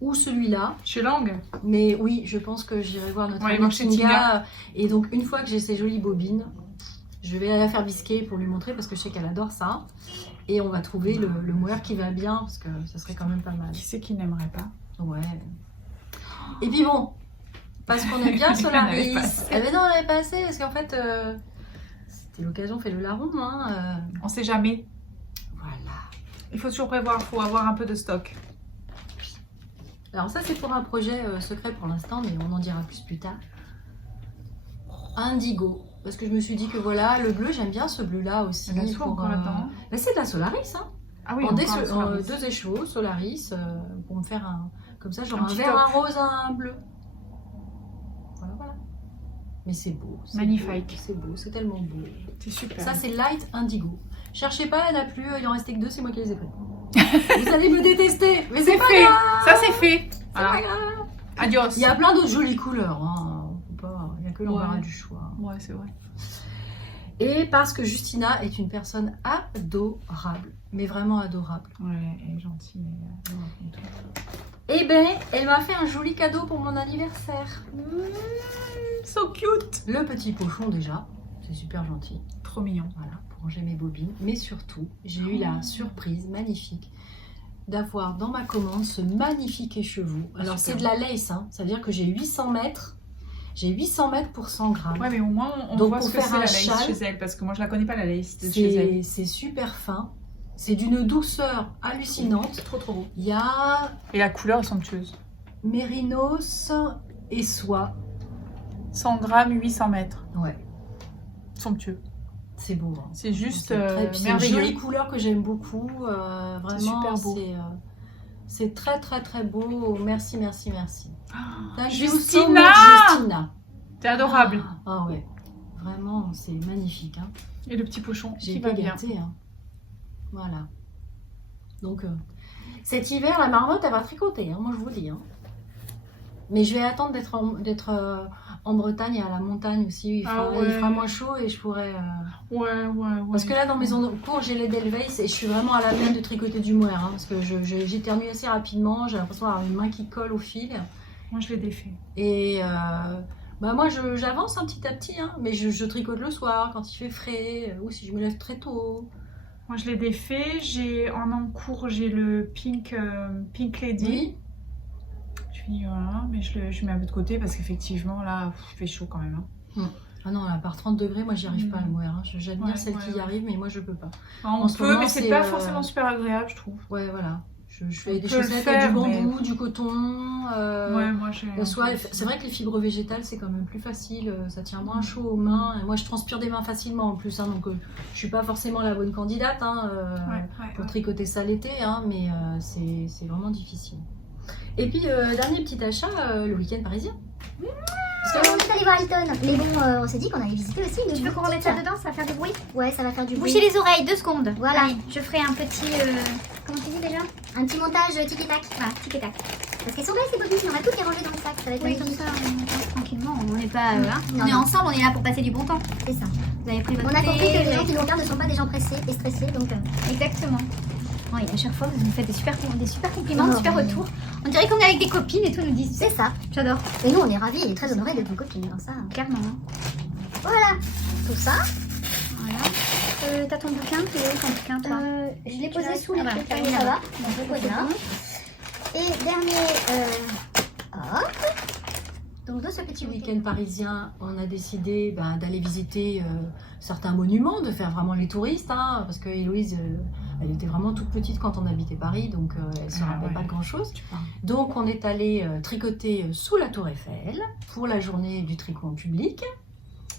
ou celui-là. Chez Lang. Mais oui, je pense que j'irai voir notre On va aller amie voir chez Tinga. Tinga. Et donc, une fois que j'ai ces jolies bobines, je vais la faire bisquer pour lui montrer parce que je sais qu'elle adore ça. Et on va trouver le mohair qui va bien parce que ça serait quand même pas mal. Qui c'est qui n'aimerait pas? Ouais. Et puis bon, parce qu'on aime bien Il en avait Solaris. pas assez. Eh ben non, on n'avait pas assez parce qu'en fait, c'était l'occasion, fait le larron. Hein, On sait jamais. Voilà. Il faut toujours prévoir, il faut avoir un peu de stock. Alors ça, c'est pour un projet secret pour l'instant, mais on en dira plus tard. Indigo. Parce que je me suis dit que voilà, le bleu, j'aime bien ce bleu-là aussi. Il y a de la soie encore là-dedans. Mais c'est de la Solaris, hein. Ah oui, En encore un Solaris. deux écheveaux, Solaris, pour me faire un... Comme ça, j'aurai Un un petit vert, top. un rose, un bleu. Voilà. Mais c'est beau. C'est Magnifique. beau, c'est beau, c'est tellement beau. C'est super. Ça, c'est Light Indigo. Cherchez pas, il n'y en a plus, il en restait que 2, c'est moi qui les ai pris. Vous allez me détester, mais c'est C'est pas fait. grave. Ça c'est fait. C'est Voilà. pas grave. Adios. Il y a plein d'autres jolies couleurs. Hein. Il n'y a que l'embarras Ouais. du choix. Ouais, c'est vrai. Et parce que Justina est une personne adorable. Mais vraiment adorable. Ouais, elle est gentille. Eh ben, elle m'a fait un joli cadeau pour mon anniversaire. So cute. Le petit pochon déjà. C'est super gentil. Trop mignon. Voilà, pour ranger mes bobines. Mais surtout, j'ai eu la surprise magnifique d'avoir dans ma commande ce magnifique écheveau. Alors, c'est de la lace, hein. Ça veut dire que j'ai 800 mètres. J'ai 800 mètres pour 100 grammes. Ouais, mais au moins on Donc, voit pour ce que faire c'est un la lace châle, chez elle, parce que moi je la connais pas la lace de chez elle. C'est super fin. C'est d'une douceur hallucinante. Trop trop beau. Il y a Et la couleur est somptueuse. mérinos et soie. 100 grammes, 800 mètres. Ouais, Somptueux. c'est beau. Hein. C'est juste C'est très- puis c'est une merveilleux. jolie couleur que j'aime beaucoup. Vraiment, super beau. c'est très très très beau. Merci. Thank you so Justina much, Justina. T'es adorable. Ah ouais, vraiment, c'est magnifique. Hein. Et le petit pochon J'ai qui été va bien. gâtée. Hein. Voilà. Donc, cet hiver, la marmotte, elle va tricoter, hein, moi je vous le dis. Hein. Mais je vais attendre d'être en Bretagne et à la montagne aussi. Il fera moins chaud et je pourrais... Ouais. Parce que là, dans mes cours, j'ai les Delveiss et je suis vraiment à la peine de tricoter du mohair. Hein, parce que j'éternue assez rapidement. J'ai l'impression d'avoir une main qui colle au fil. Moi je l'ai défait. Et moi, j'avance un petit à petit. Hein, mais je tricote le soir quand il fait frais ou si je me lève très tôt. Moi je l'ai défait. En cours, j'ai le Pink Lady. Oui. Voilà, mais je mets un peu de côté parce qu'effectivement là, il fait chaud quand même. Hein. Ah non, là, par 30 degrés, moi j'y arrive pas le mohair. Hein. J'admire celles qui y ouais. arrivent, mais moi je peux pas. On ce peut, moment, mais c'est c'est, pas forcément super agréable, je trouve. Ouais, voilà. Je fais des peut le chaussettes avec faire, du bambou, du coton. Ouais, moi j'ai. C'est vrai que les fibres végétales c'est quand même plus facile, ça tient moins chaud aux mains. Et moi je transpire des mains facilement en plus, hein, donc je suis pas forcément la bonne candidate hein, pour tricoter ça l'été, hein, mais c'est vraiment difficile. Et puis dernier petit achat, le week-end parisien. Parce qu'on est allé voir Alton. Mais bon, on s'est dit qu'on allait visiter aussi une Tu veux qu'on remette ça dedans, ça va faire du bruit? Ouais, ça va faire du bruit. Bouchez les oreilles, 2 secondes. Voilà. Allez, je ferai un petit... Comment tu dis déjà? Un petit montage tic-tac. Voilà, tic et tac. Parce qu'elles sont belles ces bobines, on va toutes les ranger dans le sac. Ça va être Oui, comme magnifique. ça, on passe tranquillement. On n'est pas... hein. Non, On est non. ensemble, on est là pour passer du bon temps. C'est ça. Vous avez pris votre On a thé, compris que les gens ouais. qui nous regardent ne sont pas des gens pressés et stressés, donc... Exactement. Oh, et à chaque fois, vous nous faites des super compliments, des Non, super mais- retours. On dirait qu'on est avec des copines et tout, nous disent. C'est ça. J'adore, Et nous, on est ravis et très honorés d'être vos copines, dans ça. clairement. Voilà, tout ça. Voilà. T'as ton bouquin, tu es où ton bouquin, toi? Je l'ai Tu posé l'as- sous les ah, trucs, voilà, mais t'as ça mis va. là. Donc, je le pose là. Et dernier... hop. Donc, dans ce petit Week-end parisien, on a décidé d'aller visiter certains monuments, de faire vraiment les touristes, hein, parce que Héloïse, elle était vraiment toute petite quand on habitait Paris, donc elle ne se rappelait pas de grand-chose. Donc on est allé tricoter sous la Tour Eiffel pour la journée du tricot en public,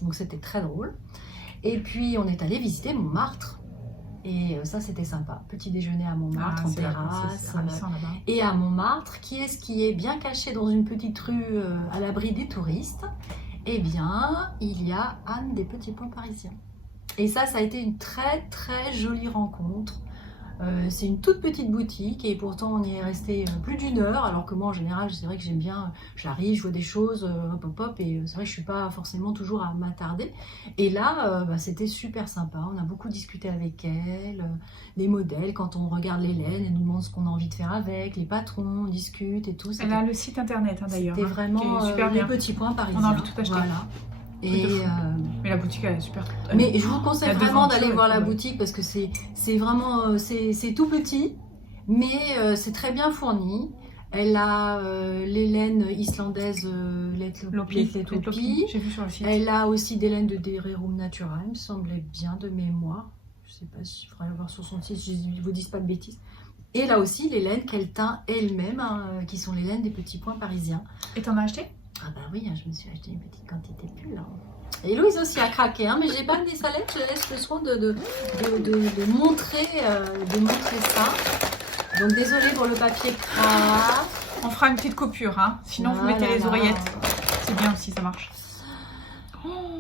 donc c'était très drôle. Et puis on est allé visiter Montmartre. Et ça, c'était sympa. Petit déjeuner à Montmartre, en terrasse. Et à Montmartre, qui est bien caché dans une petite rue à l'abri des touristes? Eh bien, il y a Anne des Petits Pois Parisiens. Et ça a été une très très jolie rencontre. C'est une toute petite boutique et pourtant on y est resté plus d'1 heure, alors que moi en général c'est vrai que j'aime bien, j'arrive, je vois des choses, hop hop hop, et c'est vrai que je suis pas forcément toujours à m'attarder. Et là c'était super sympa, on a beaucoup discuté avec elle, des modèles, quand on regarde les laines, elle nous demande ce qu'on a envie de faire avec, les patrons, on discute et tout. Elle a le site internet d'ailleurs. C'était vraiment qui est super les bien. petits points parisiens. On a envie de tout acheter. Voilà. Et, Mais la boutique elle est super. mais je vous conseille La vraiment devanture d'aller voir la ouais. boutique parce que c'est vraiment c'est tout petit, mais c'est très bien fourni. Elle a les laines islandaises, Lopi. Lopi. J'ai vu sur le site. Elle a aussi des laines de Dererum Natura, il me semblait bien de mémoire. Je sais pas s'il faudrait le voir sur son site, je ne vous dis pas de bêtises. Et là aussi les laines qu'elle teint elle-même, hein, qui sont les laines des petits pois parisiens. Et t'en as acheté? Ah bah oui, je me suis acheté une petite quantité de pulls. Et Louise aussi a craqué, hein, mais j'ai pas amené sa lettre, je laisse le soin de montrer ça. Donc désolée pour le papier craft. On fera une petite coupure, hein. Sinon vous mettez les oreillettes. C'est bien aussi, ça marche.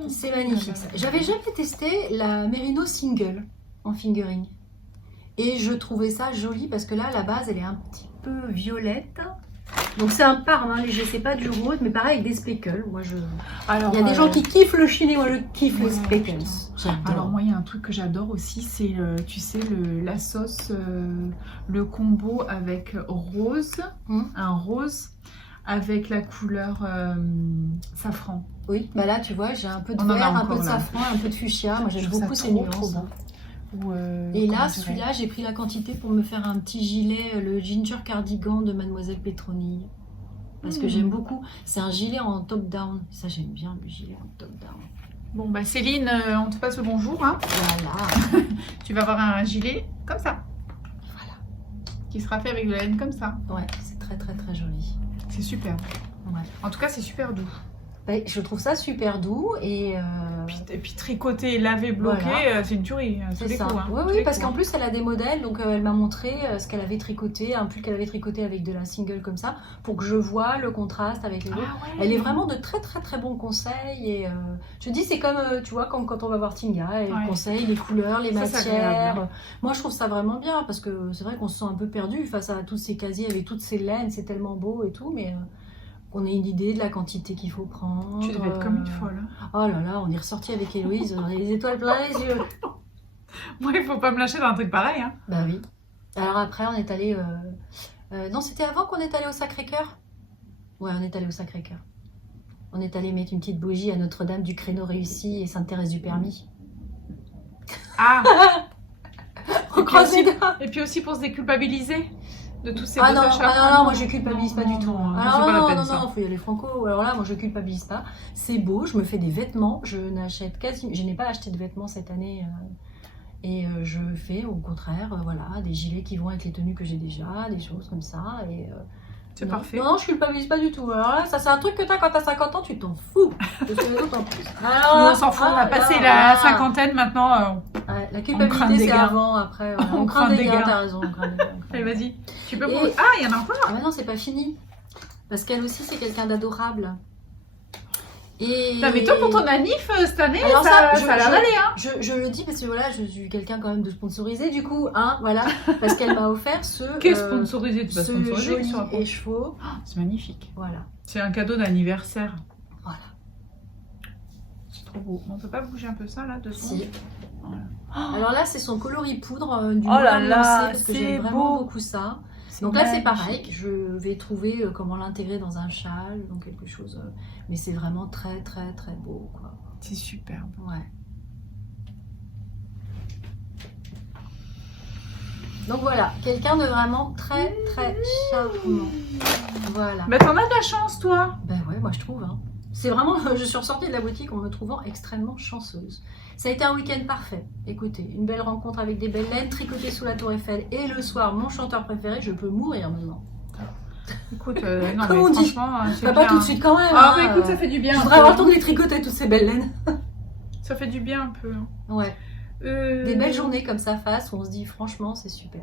C'est magnifique ça. J'avais jamais testé la Merino Single en fingering. Et je trouvais ça joli parce que là, à la base, elle est un petit peu violette. Donc c'est un parfum léger, c'est pas du rose, mais pareil avec des speckles. Moi, Alors, il y a des gens qui kiffent le chili, moi je kiffe les Ouais, speckles. Alors J'adore. moi il y a un truc que j'adore aussi, c'est tu sais la sauce, le combo avec rose, un rose avec la couleur safran. Oui, bah là tu vois, j'ai un peu de On en a vert, un encore, peu de là. safran, un peu de fuchsia. Moi j'aime Je trouve beaucoup ça ces trop nuances. bon. Ou, Et là, comment celui-là, j'ai pris la quantité pour me faire un petit gilet, le ginger cardigan de Mademoiselle Petroni. Parce que j'aime beaucoup. C'est un gilet en top-down. Ça, j'aime bien le gilet en top-down. Bon bah Céline, on te passe le bonjour. Hein. Voilà. Tu vas avoir un gilet comme ça. Voilà. Qui sera fait avec de la laine comme ça. Ouais, c'est très très très joli. C'est super. Ouais. En tout cas, c'est super doux. Ouais, je trouve ça super doux et Puis tricoter, laver, bloquer, Voilà. c'est une tuerie. Tous c'est les ça. coups, hein. Oui, Tous oui, les parce coups, qu'en hein. plus elle a des modèles, donc elle m'a montré ce qu'elle avait tricoté, un pull qu'elle avait tricoté avec de la single comme ça, pour que je vois le contraste avec les autres. Ah ouais. Elle est vraiment de très très très bons conseils et je dis c'est comme tu vois comme quand on va voir Tinga, elle Ouais. conseille les couleurs, les Ça, c'est agréable, matières. Moi je trouve ça vraiment bien parce que c'est vrai qu'on se sent un peu perdu face à tous ces casiers avec toutes ces laines, c'est tellement beau et tout, mais qu'on ait une idée de la quantité qu'il faut prendre. Tu devais être comme une folle. Hein. Oh là là, on est ressorti avec Héloïse, on a les étoiles plein les yeux. Moi, il faut pas me lâcher dans un truc pareil. Hein. Bah oui. Alors après, on est allé. Non, c'était avant qu'on est allé au Sacré-Cœur. Ouais, on est allé au Sacré-Cœur. On est allé mettre une petite bougie à Notre-Dame du Créneau Réussi et Sainte-Thérèse du Permis. Ah. On croise les doigts. Et puis aussi pour se déculpabiliser de tous ces Ah beaux non, achats. non, moi je culpabilise pas du tout. Non, Alors c'est pas la peine, non, ça. faut y aller franco. Alors là, moi je culpabilise pas. C'est beau, je me fais des vêtements. Je n'achète quasi, je n'ai pas acheté de vêtements cette année. Et je fais au contraire, voilà, des gilets qui vont avec les tenues que j'ai déjà, des choses comme ça. Et C'est non, parfait. non, je culpabilise pas du tout. Alors là, ça c'est un truc que t'as quand t'as 50 ans, tu t'en fous. Parce que les autres en plus. Alors Nous, là, on s'en fout, on a ah, passé là, la cinquantaine maintenant. Ouais, la craint culpabilité des c'est gains. avant, après. Voilà. On On craint craint des des gains, gains. t'as raison. On craint des gains. Allez, vas-y. Tu peux Et- Ah, il y en a encore. Ah mais non, c'est pas fini. Parce qu'elle aussi, c'est quelqu'un d'adorable. Et... T'avais toi pour ton anif cette année, Alors ça ça, a l'air d'aller, hein. Je le dis parce que voilà, je suis quelqu'un quand même de sponsorisé, du coup, hein, voilà, parce qu'elle m'a offert ce, Qu'est-ce sponsorisé? Tu vas ce sponsoriser joli sur la poche. écheveau. C'est magnifique. Voilà. C'est un cadeau d'anniversaire. Voilà. Trop beau. On peut pas bouger un peu ça là dessous? Si. Voilà. Alors là, c'est son coloris poudre du Oh là Noir là, lancé, parce que c'est j'aime vraiment beau. beaucoup ça. C'est Donc là, c'est magique. pareil. Je vais trouver comment l'intégrer dans un châle, dans quelque chose. Mais c'est vraiment très, très, très beau, quoi. C'est superbe. Ouais. Donc voilà, quelqu'un de vraiment très, très charmant. Voilà. Mais t'en as de la chance, toi. Ben ouais, moi je trouve. Hein. C'est vraiment, je suis ressortie de la boutique en me trouvant extrêmement chanceuse. Ça a été un week-end parfait. Écoutez, une belle rencontre avec des belles laines, tricotées sous la Tour Eiffel et le soir, mon chanteur préféré, je peux mourir maintenant. Écoute, non, Comme mais on dit. franchement, c'est Pas bien. tout de suite quand même. Ah, hein. bah écoute, ça fait du bien. Je un voudrais peu. avoir le temps de les tricoter, toutes ces belles laines. Ça fait du bien un peu. Ouais. Des belles journées comme ça face où on se dit franchement, c'est super.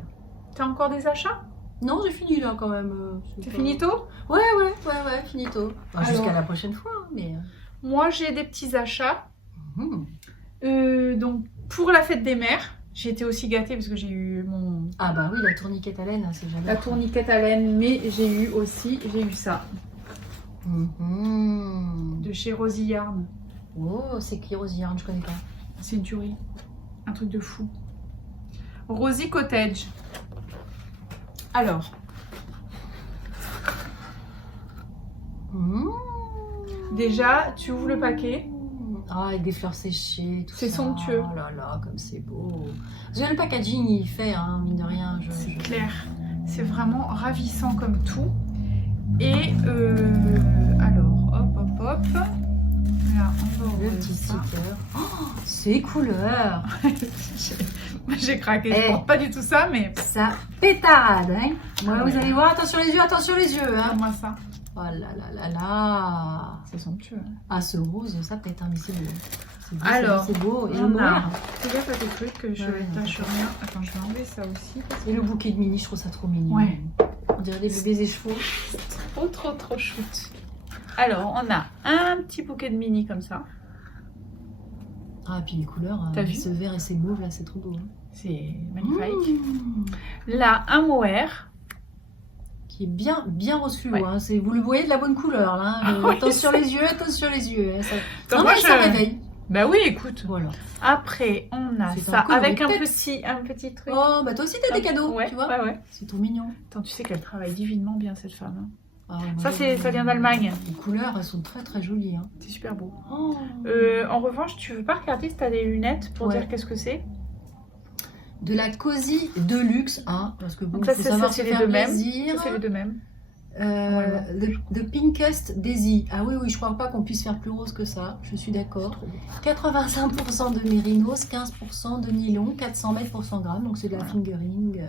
T'as encore des achats? Non, j'ai fini là quand même. C'est finito? Ouais, finito. Enfin, jusqu'à Alors. la prochaine fois, hein, mais. Moi, j'ai des petits achats. Mhm. Donc, pour la fête des mères, j'ai été aussi gâtée parce que j'ai eu Ah bah oui, la tourniquette à laine, c'est jamais. la tourniquette à laine, mais j'ai eu ça Mhm. de chez Rosy Yarn. Oh, c'est qui Rosy Yarn, je connais pas. C'est une tuerie. Un truc de fou. Rosy Cottage. Alors, Mhm. déjà, tu ouvres le paquet. Ah, avec des fleurs séchées, tout ça. C'est somptueux. Oh là là, comme c'est beau. Parce que le packaging, il fait, hein, mine de rien. C'est clair. C'est vraiment ravissant comme tout. Et alors, hop. Là, on va Le ouvrir petit ça. sticker. Oh, ces couleurs. J'ai craqué. Eh. Je porte pas du tout ça, mais Ça pétarade, hein. Voilà, Ah vous ouais. allez voir, attention les yeux, hein. regarde-moi ça. Oh là là là là. C'est somptueux. Ah, ce rose, ça pète, hein, mais c'est beau. C'est beau, Alors, c'est beau. Et le on a- mohair. Fais gaffe à tes trucs que je Ouais, tâche rien. Attends, je vais enlever ça aussi. Parce que... Et le bouquet de mini, je trouve ça trop mignon. Ouais. On dirait des bébés et chevaux. Trop shoot. Alors, on a un petit bouquet de mini comme ça. Ah, et puis les couleurs, T'as vu ce vert et ces mauves là, c'est trop beau. Hein. C'est magnifique. Mmh. Là, un mohair. Qui est bien rose fluo. Ouais. Hein. Vous le voyez de la bonne couleur là. Hein. Ah ouais, Attention les yeux, attention les yeux. Hein. Ça, Attends, non, moi, mais ça je- réveille. Bah oui, écoute. Voilà. Après, on a C'est ça un coloris avec un peps. petit truc. Oh, bah toi aussi t'as des cadeaux, Ouais, tu vois. ouais. C'est trop mignon. Attends, tu sais qu'elle travaille divinement bien, cette femme. Hein. Ah ouais, moi, Ça, ça vient d'Allemagne. Les couleurs, elles sont très jolies. Hein. C'est super beau. Oh. En revanche, tu veux pas regarder si t'as des lunettes pour Ouais. dire qu'est-ce que c'est? De la Cozy Deluxe, hein, parce que bon, Donc ça, faut c'est savoir c'est se les faire deux mêmes. plaisir. Ça, c'est les deux mêmes. The Pinkest Daisy. Ah oui, je crois pas qu'on puisse faire plus rose que ça, je suis d'accord. 85% de mérinos, 15% de nylon, 400 mètres pour 100 grammes, donc c'est de la fingering.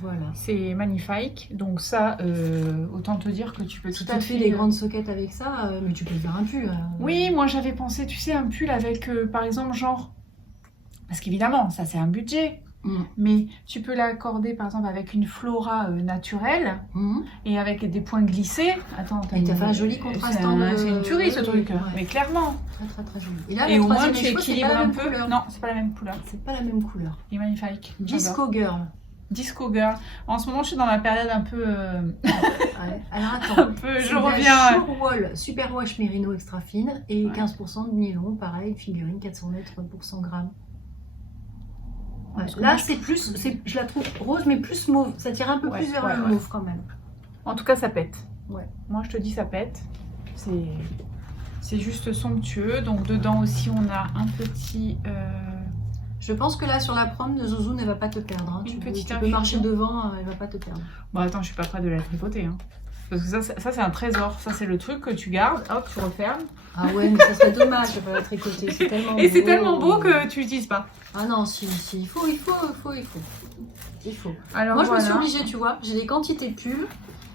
Voilà. C'est magnifique. Donc ça, autant te dire que tu peux Si tout à tu fait... fais des grandes soquettes avec ça, mais tu peux faire un pull. Oui, moi j'avais pensé, tu sais, un pull avec, par exemple, genre... Parce qu'évidemment, ça c'est un budget. Mm. Mais tu peux l'accorder, par exemple, avec une flora naturelle Mhm. et avec des points glissés. Attends, Et t'as fait un joli contrastant de- C'est une tuerie, ce Oui, truc. ouais. Mais clairement. Très joli. Et là, Et le au moins, troisième tu écheveau, c'est équilibres pas la un même peu. couleur. Non, c'est pas la même couleur. C'est pas la même couleur. Il est magnifique. J'adore. Disco Girl. Disco Girl. En ce moment, je suis dans la période un peu... Ouais. Alors attends. un peu C'est je de la reviens... Shurwall Super Wash Merino extra fine et Ouais. 15% de nylon, pareil, figurine 400 mètres pour 100 grammes. Ouais. Parce que Là, moi, c'est plus, je la trouve rose, mais plus mauve. Ça tire un peu Ouais, plus vers ouais, le ouais. mauve quand même. En tout cas, ça pète. Ouais. Moi, je te dis, ça pète. C'est juste somptueux. Donc, dedans aussi, on a un petit... Je pense que là, sur la prom, Zouzou ne va pas te perdre. Hein. Une Tu peux petite marcher infusion. devant, elle va pas te perdre. Bon, attends, je suis pas prête de la tricoter. Hein. Parce que ça c'est un trésor. Ça, c'est le truc que tu gardes. Hop, tu refermes. Ah ouais, mais ça serait dommage de pas la tricoter. C'est tellement Et c'est beau. tellement beau que tu l'utilises pas. Ah non, si, il faut. Alors, Moi, je me suis voilà. obligée, tu vois. J'ai des quantités de pulls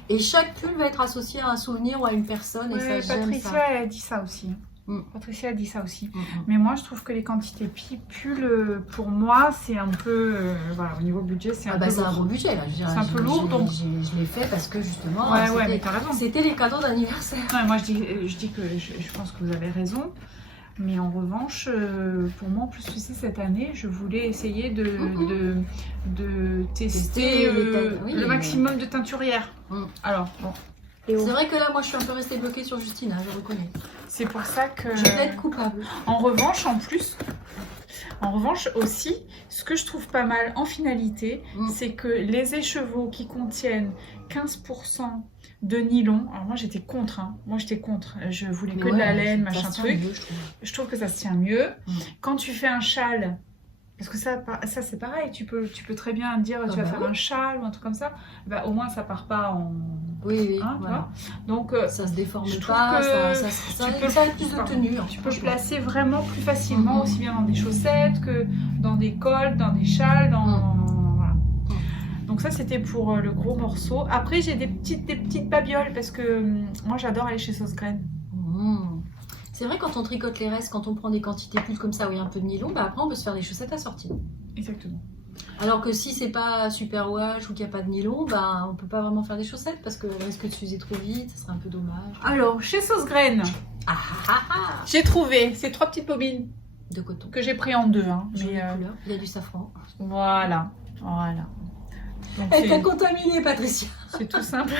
et chaque pull va être associé à un souvenir ou à une personne et Ouais, ça, j'aime Patricia, ça. elle a dit ça aussi. Mm. Patricia a dit ça aussi. Mm, mm. Mais moi, je trouve que les quantités pulls, pour moi, c'est un peu... voilà, au niveau budget, c'est un Ah bah peu c'est un lourd. gros budget là. Je dirais, C'est un peu lourd, donc- Je l'ai fait parce que justement, Ouais, ouais, mais t'as raison. c'était les cadeaux d'anniversaire. Ouais, moi, je dis que je pense que vous avez raison. Mais en revanche, pour moi, en plus, tu sais, cette année, je voulais essayer de tester Tester les teintes, oui, le mais- maximum de teinturières. Mm. Alors, bon, C'est vrai que là, moi, je suis un peu restée bloquée sur Justina, je reconnais. C'est pour ça que... Je plaide coupable. En revanche, aussi, ce que je trouve pas mal en finalité, c'est que les écheveaux qui contiennent 15% de nylon, alors moi j'étais contre, je voulais que de la laine, machin truc. Mieux, je trouve que ça se tient mieux. Quand tu fais un châle, parce que ça c'est pareil, tu peux très bien dire tu vas faire un châle ou un truc comme ça, bah, au moins ça part pas en... Oui, hein, voilà. Donc ça se déforme pas, ça a plus de tenue. Tu peux placer vraiment plus facilement, aussi bien dans des chaussettes que dans des cols, dans des châles, voilà. Donc ça c'était pour le gros morceau. Après j'ai des petites babioles parce que moi j'adore aller chez Sauce Graine. C'est vrai, quand on tricote les restes, quand on prend des quantités plus comme ça où il y a un peu de nylon, bah après on peut se faire des chaussettes assorties. Exactement. Alors que si c'est pas super wash ou qu'il n'y a pas de nylon, bah on peut pas vraiment faire des chaussettes parce qu'elles risquent de s'user trop vite, ça serait un peu dommage. Alors, chez Sauce Graine, j'ai trouvé ces 3 petites bobines de coton que j'ai pris en 2. Hein, mais il y a du safran. Voilà. Donc, elle t'a contaminé, Patricia. C'est tout simple.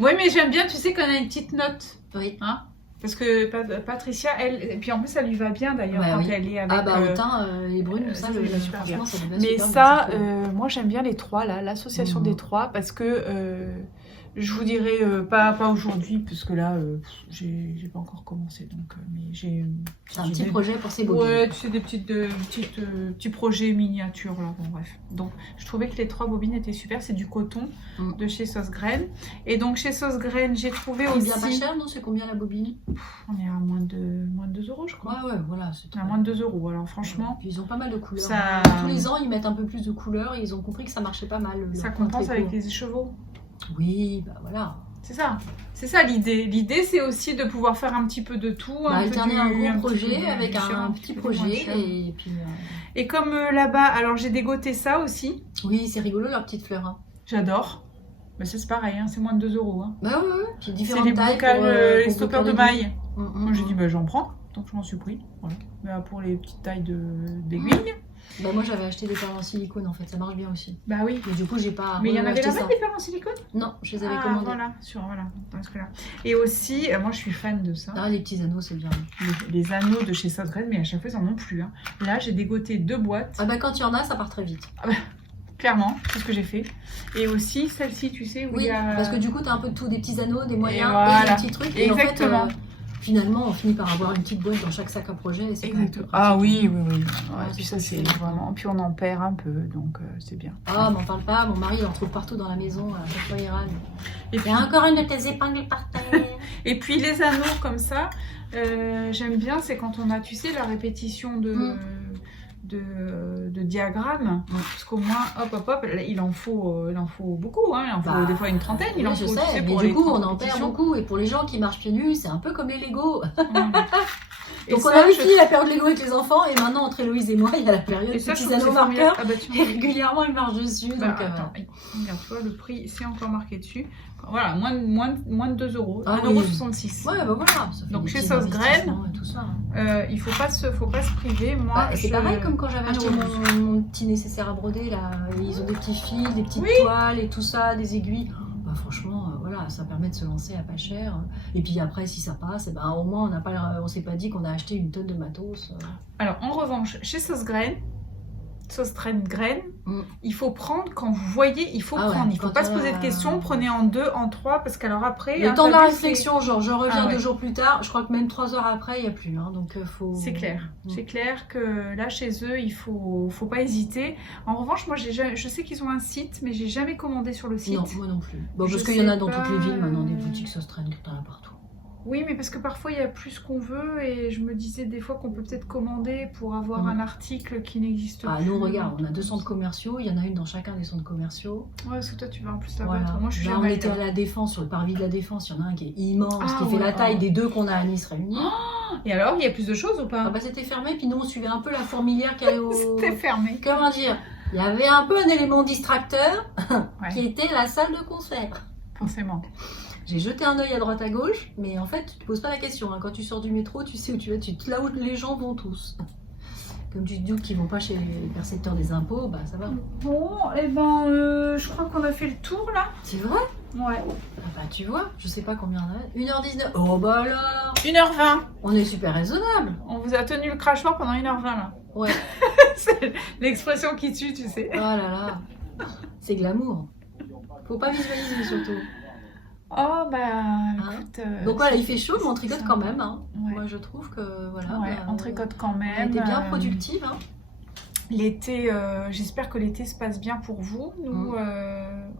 Oui, mais j'aime bien, tu sais qu'on a une petite note. Oui. Hein, parce que Patricia, elle, et puis en plus ça lui va bien d'ailleurs quand elle est avec... Ah bah autant les brunes, ça lui va super bien. Mais ça, moi j'aime bien les 3 là, l'association des 3, parce que je vous dirais pas aujourd'hui, parce que là j'ai pas encore commencé, donc mais j'ai un petit projet pour ces bobines. Ouais, tu sais, des petits projets miniatures là, bon bref. Donc je trouvais que les 3 bobines étaient super, c'est du coton de chez Sauce Graine. Et donc chez Sauce Graine, j'ai trouvé aussi... C'est bien pas cher, non? C'est combien la bobine? On est à moins de 2 € je crois. Ouais, voilà. À moins de 2 €, alors franchement... Puis ils ont pas mal de couleurs. Ça... Tous les ans, ils mettent un peu plus de couleurs et ils ont compris que ça marchait pas mal. Ça compense avec les écheveaux. Oui, bah voilà. C'est ça l'idée. L'idée, c'est aussi de pouvoir faire un petit peu de tout. Alterner un gros projet avec un petit projet. Et puis... Et comme là-bas, alors j'ai dégoté ça aussi. Oui, c'est rigolo, leurs petites fleurs. Hein. J'adore. Mais ça, c'est pareil, hein, c'est moins de 2 €. Hein. Bah ouais. Puis différentes tailles. C'est les bocals, les stoppeurs de mailles. Moi, j'ai dit, bah j'en prends. Donc je m'en suis pris. Voilà. Bah, pour les petites tailles d'aiguilles. Bah moi j'avais acheté des perles en silicone en fait, ça marche bien aussi. Bah oui. Mais du coup j'ai pas... Mais il y en avait là-bas des perles en silicone? Non, je les avais commandées. Voilà, dans ce cas-là. Et aussi, moi je suis fan de ça. Ah, les petits anneaux c'est bien. Les anneaux de chez Sauce Graine, mais à chaque fois ils en ont plus. Hein. Là j'ai dégoté 2 boîtes. Ah bah quand il y en a ça part très vite. Ah bah, clairement, c'est ce que j'ai fait. Et aussi celle-ci, tu sais, où il y a... parce que du coup t'as un peu de tout, des petits anneaux, des moyens et des petits trucs. Exactement. Et en fait, finalement, on finit par avoir une petite boîte dans chaque sac à projet. Exactement. Ah oui. Ouais, puis ça, c'est vraiment... Puis on en perd un peu, donc c'est bien. Ah, m'en parle pas. Mon mari, il en trouve partout dans la maison. À chaque fois, il râle. Et puis, encore une de tes épingles par terre. Et puis, les anneaux comme ça, j'aime bien, c'est quand on a, tu sais, la répétition de diagrammes, parce qu'au moins hop il en faut beaucoup, hein. Il en faut des fois une trentaine, il en faut, je sais, mais pour du coup on en perd beaucoup, et pour les gens qui marchent pieds nus c'est un peu comme les Lego. Donc on a fini la période Lego avec les enfants et maintenant entre Héloïse et moi il y a la période des petits anneaux marqueurs et régulièrement ils marchent dessus. Donc attends, regarde-toi, le prix c'est encore marqué dessus. Voilà, moins de 2 €, ah, 1,66 €. Ouais, bah voilà. Donc chez Sauce Graine, il faut pas se priver. Moi, c'est pareil comme quand j'avais acheté mon petit nécessaire à broder là. Ils ont des petits fils, des petites toiles et tout ça, des aiguilles. Bah, franchement, voilà, ça permet de se lancer à pas cher. Et puis après, si ça passe, au moins on s'est pas dit qu'on a acheté une tonne de matos. Alors en revanche, chez Sauce Graine, il faut prendre quand vous voyez, il faut prendre, il faut pas se poser de questions, prenez en 2, en 3, parce qu'alors après... Le temps de la réflexion, genre je reviens 2 jours plus tard, je crois que même 3 heures après, il n'y a plus, hein, donc faut... C'est clair, c'est clair que là chez eux, il faut pas hésiter. En revanche, moi je sais qu'ils ont un site, mais j'ai jamais commandé sur le site. Non, moi non plus. Bon, parce qu'il y en a dans toutes les villes maintenant, des boutiques Sauce Graine, t'en as partout. Oui, mais parce que parfois il y a plus qu'on veut et je me disais des fois qu'on peut peut-être commander pour avoir un article qui n'existe plus. Nous regarde, on a 2 centres commerciaux, il y en a une dans chacun des centres commerciaux. Ouais, parce que toi tu vas en plus là-bas. Moi je suis on était à la Défense, sur le parvis de la Défense, il y en a un qui est immense, qui fait la taille des 2 qu'on a à Nice réunis. Et alors, il y a plus de choses ou pas? C'était fermé, puis nous on suivait un peu la fourmilière qui allait au... C'était fermé. Comment dire? Il y avait un peu un élément distracteur qui était la salle de concert. Forcément. J'ai jeté un œil à droite à gauche, mais en fait, tu te poses pas la question. Hein. Quand tu sors du métro, tu sais où tu vas, là où les gens vont tous. Comme tu te dis qu'ils vont pas chez les percepteurs des impôts, bah ça va. Bon, je crois qu'on a fait le tour là. C'est vrai? Ouais. Ah bah tu vois, je sais pas combien on a. 1h19. Oh bah alors 1h20. on est super raisonnable. On vous a tenu le crachoir pendant 1h20 là. Ouais. C'est l'expression qui tue, tu sais. Oh là là. C'est glamour. Faut pas visualiser surtout. Oh bah écoute. Donc voilà, il fait chaud, mais on tricote quand même. Hein. Ouais. Moi je trouve que voilà. Ouais, on tricote quand On même. était bien productive. Hein. L'été, j'espère que l'été se passe bien pour vous. Nous,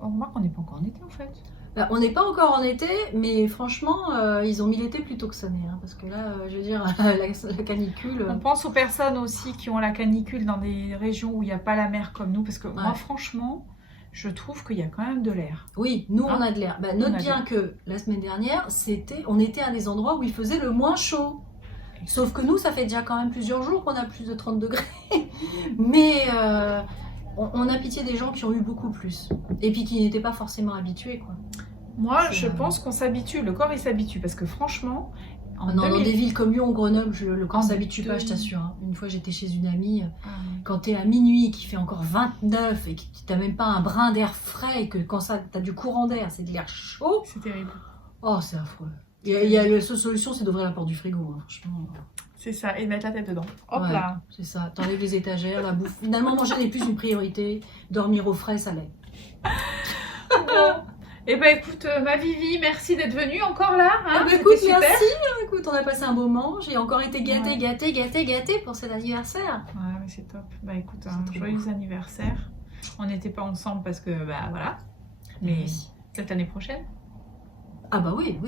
on remarque qu'on n'est pas encore en été en fait. Bah, on n'est pas encore en été, mais franchement, ils ont mis l'été plutôt que ça n'est. Hein, parce que là, je veux dire, la canicule. On pense aux personnes aussi qui ont la canicule dans des régions où il n'y a pas la mer comme nous. Parce que moi, Ouais. franchement, je trouve qu'il y a quand même de l'air. Oui, nous on Hein, a de l'air. Bah, on note a de bien l'air. que la semaine dernière, on était à des endroits où il faisait le moins chaud. Sauf que nous, ça fait déjà quand même plusieurs jours qu'on a plus de 30 degrés. Mais on a pitié des gens qui ont eu beaucoup plus. Et puis qui n'étaient pas forcément habitués, quoi. Moi, C'est, je pense qu'on s'habitue. Le corps, il s'habitue. Parce que franchement, en Dans 2000 des villes comme Lyon, Grenoble, le corps En s'habitue pas, je 2000. t'assure. Hein. Une fois, j'étais chez une amie. Ah, Quand t'es à minuit et qu'il fait encore 29 et que t'as même pas un brin d'air frais et que quand ça, t'as du courant d'air, c'est de l'air chaud. c'est terrible. Oh, c'est affreux. La seule solution, c'est d'ouvrir la porte du frigo. Hein, franchement. C'est ça. Et de mettre la tête dedans. Hop Ouais, là. c'est ça. T'enlèves les étagères, la bouffe. Finalement, manger n'est plus une priorité. Dormir au frais, ça l'est. Bon. Eh ben écoute, ma Vivi, merci d'être venue encore là. Hein, bah, c'était écoute, super. merci. Écoute, on a passé un beau moment. J'ai encore été gâtée, Ouais. gâtée pour cet anniversaire. Ouais, mais c'est top. Bah écoute, C'est un trop joyeux anniversaire. On n'était pas ensemble parce que, bah voilà. Mais Oui. cette année prochaine. Ah bah oui,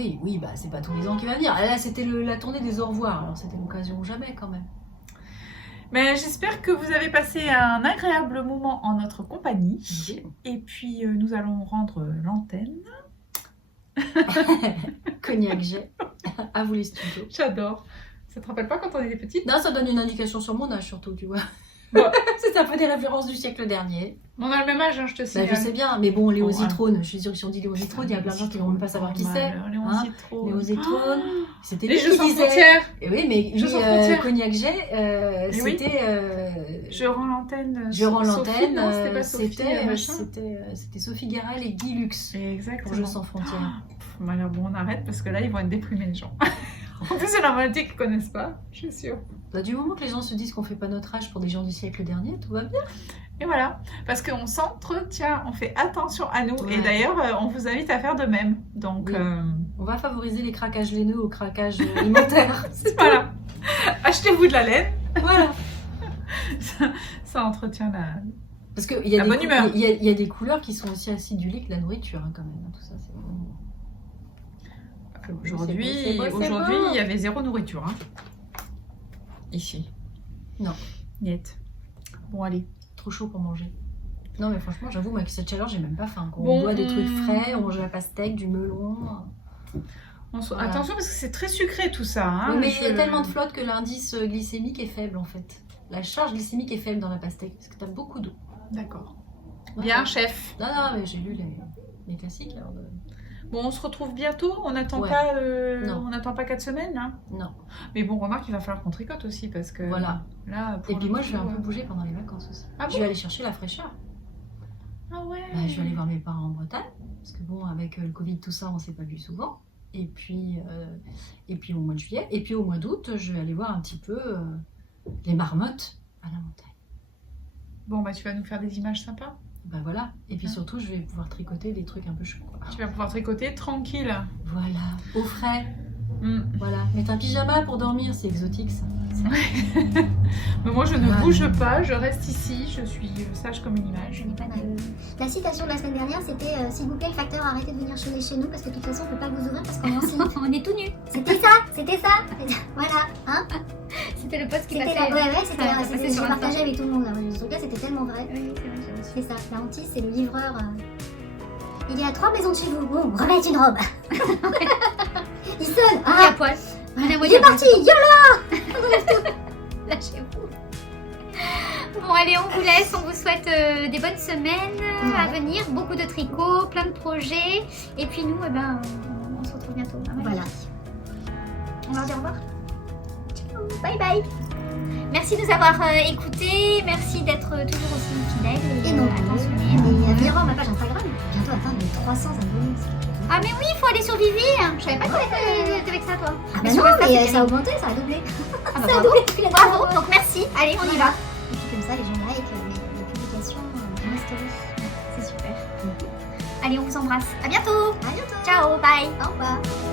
bah c'est pas tous les ans qu'il va venir. Là, c'était la tournée des au revoir, alors c'était l'occasion ou jamais quand même. Mais j'espère que vous avez passé un agréable moment en notre compagnie. Et puis, nous allons rendre l'antenne. Cognac jet. À vous les studios. J'adore. Ça te rappelle pas quand on était petite? Non, ça donne une indication sur mon âge surtout, tu vois. Bon. C'est un peu des références du siècle dernier. On a le même âge, hein, je te Bah, signale. je sais bien, mais bon, Léo Bon, Zitrone, je suis sûre que si on dit Léo Zitrone, il y a plein de gens qui vont même pas savoir qui c'est. Léo hein. Zitrone. Léo Zitrone, c'était Les lui Jeux qui sans disait. frontières. Et oui, mais Jeux lui, sans frontières. Cognac jet, Eh oui. c'était. Je rends l'antenne. Je rends Sophie, l'antenne, non, c'était pas Sophie, machin. c'était Sophie Guérel et Guy Lux pour Exactement. Jeux sans frontières. Bon, alors bon, on arrête parce que là, ils vont être déprimés, les gens. En plus, c'est la moitié qu'ils connaissent pas, je suis sûre. Bah, du moment que les gens se disent qu'on fait pas notre âge pour des gens du siècle dernier, tout va bien. Et voilà, parce qu'on s'entretient, on fait attention à nous. Ouais. Et d'ailleurs, on vous invite à faire de même. Donc, Oui. On va favoriser les craquages laineux au craquage alimentaire. voilà. Achetez-vous de la laine. Voilà. Ça entretient la... Parce qu'il y, La bonne humeur. il y a des couleurs qui sont aussi acidulées que la nourriture, hein, quand même. Tout ça, c'est bon. Aujourd'hui, C'est beau, c'est aujourd'hui, beau. il y avait zéro nourriture. Hein. Ici. Non. Niet. Bon, allez. Trop chaud pour manger. Non, mais franchement, j'avoue, moi, avec cette chaleur, j'ai même pas faim. Quoi. Bon, On boit des trucs frais, on mange de la pastèque, du melon. Voilà. Attention, parce que c'est très sucré tout ça. Hein. Oui, mais il y a tellement de flotte que l'indice glycémique est faible, en fait. La charge glycémique est faible dans la pastèque, parce que t'as beaucoup d'eau. D'accord. Voilà. Bien, chef. Non, mais j'ai lu les classiques. Alors, Bon, on se retrouve bientôt. On n'attend Ouais. pas, Non. on n'attend pas 4 semaines. Hein. non. Mais bon, remarque, il va falloir qu'on tricote aussi parce que Voilà. là. Pour Et puis le moi, coup, je vais un peu bouger pendant les vacances aussi. Ah Je bon vais aller chercher la fraîcheur. Ah ouais. Bah, je vais aller voir mes parents en Bretagne, parce que bon, avec le Covid, tout ça, on s'est pas vu souvent. Et puis au mois de juillet, et puis au mois d'août, je vais aller voir un petit peu les marmottes à la montagne. Bon, bah tu vas nous faire des images sympas. Bah voilà. Et puis Ah. surtout, je vais pouvoir tricoter des trucs un peu chauds. Quoi. Tu vas pouvoir tricoter tranquille. Voilà, au frais. Mm. Voilà, mettre un pyjama pour dormir, c'est exotique ça. Mais moi, je ne Ouais. bouge pas. Je reste ici. Je suis sage comme une image. Je n'ai pas de... La citation de la semaine dernière, c'était s'il vous plaît, le facteur, arrêtez de venir chômer chez nous parce que de toute façon, on peut pas vous ouvrir parce qu'on est en slip. On est tout nus. C'était ça. Voilà, hein. C'était le post qui C'était passait. là. Ouais, c'était Ouais, là. ça passait J'ai sur partagé Insta. avec tout le monde. Là. Ce truc-là, c'était tellement vrai. Oui, c'est vrai, j'ai reçu. C'est ça. La hantise, c'est le livreur. Il y a 3 maisons de chez vous. Bon, remettez une robe. Il sonne. On est à Ah, poil. On est à il moitié est parti. YOLO. Lâchez-vous. Bon, allez, on vous laisse. On vous souhaite des bonnes semaines à venir. Beaucoup de tricot, plein de projets. Et puis nous, eh ben, on se retrouve bientôt. Ah, Voilà. On leur dit au revoir. Ciao. Bye bye. Merci de nous avoir écoutés. Merci d'être toujours aussi fidèles Et non. attentionnés. Et venir voir ma page Instagram. Bientôt atteindre les 300 abonnés. Ah mais oui, il faut aller sur Vivi. Je savais pas que t'avais que ça toi. Ah bah sur non, Insta, mais c'est ça a augmenté, ça a doublé. Ah bah Ça a bravo. doublé depuis la Bravo, dernière fois. donc merci. Allez, on y va. Et puis comme ça, les gens like les publications dans les stories. C'est super. Allez, on vous embrasse. À bientôt. À bientôt. Ciao, bye. Au revoir.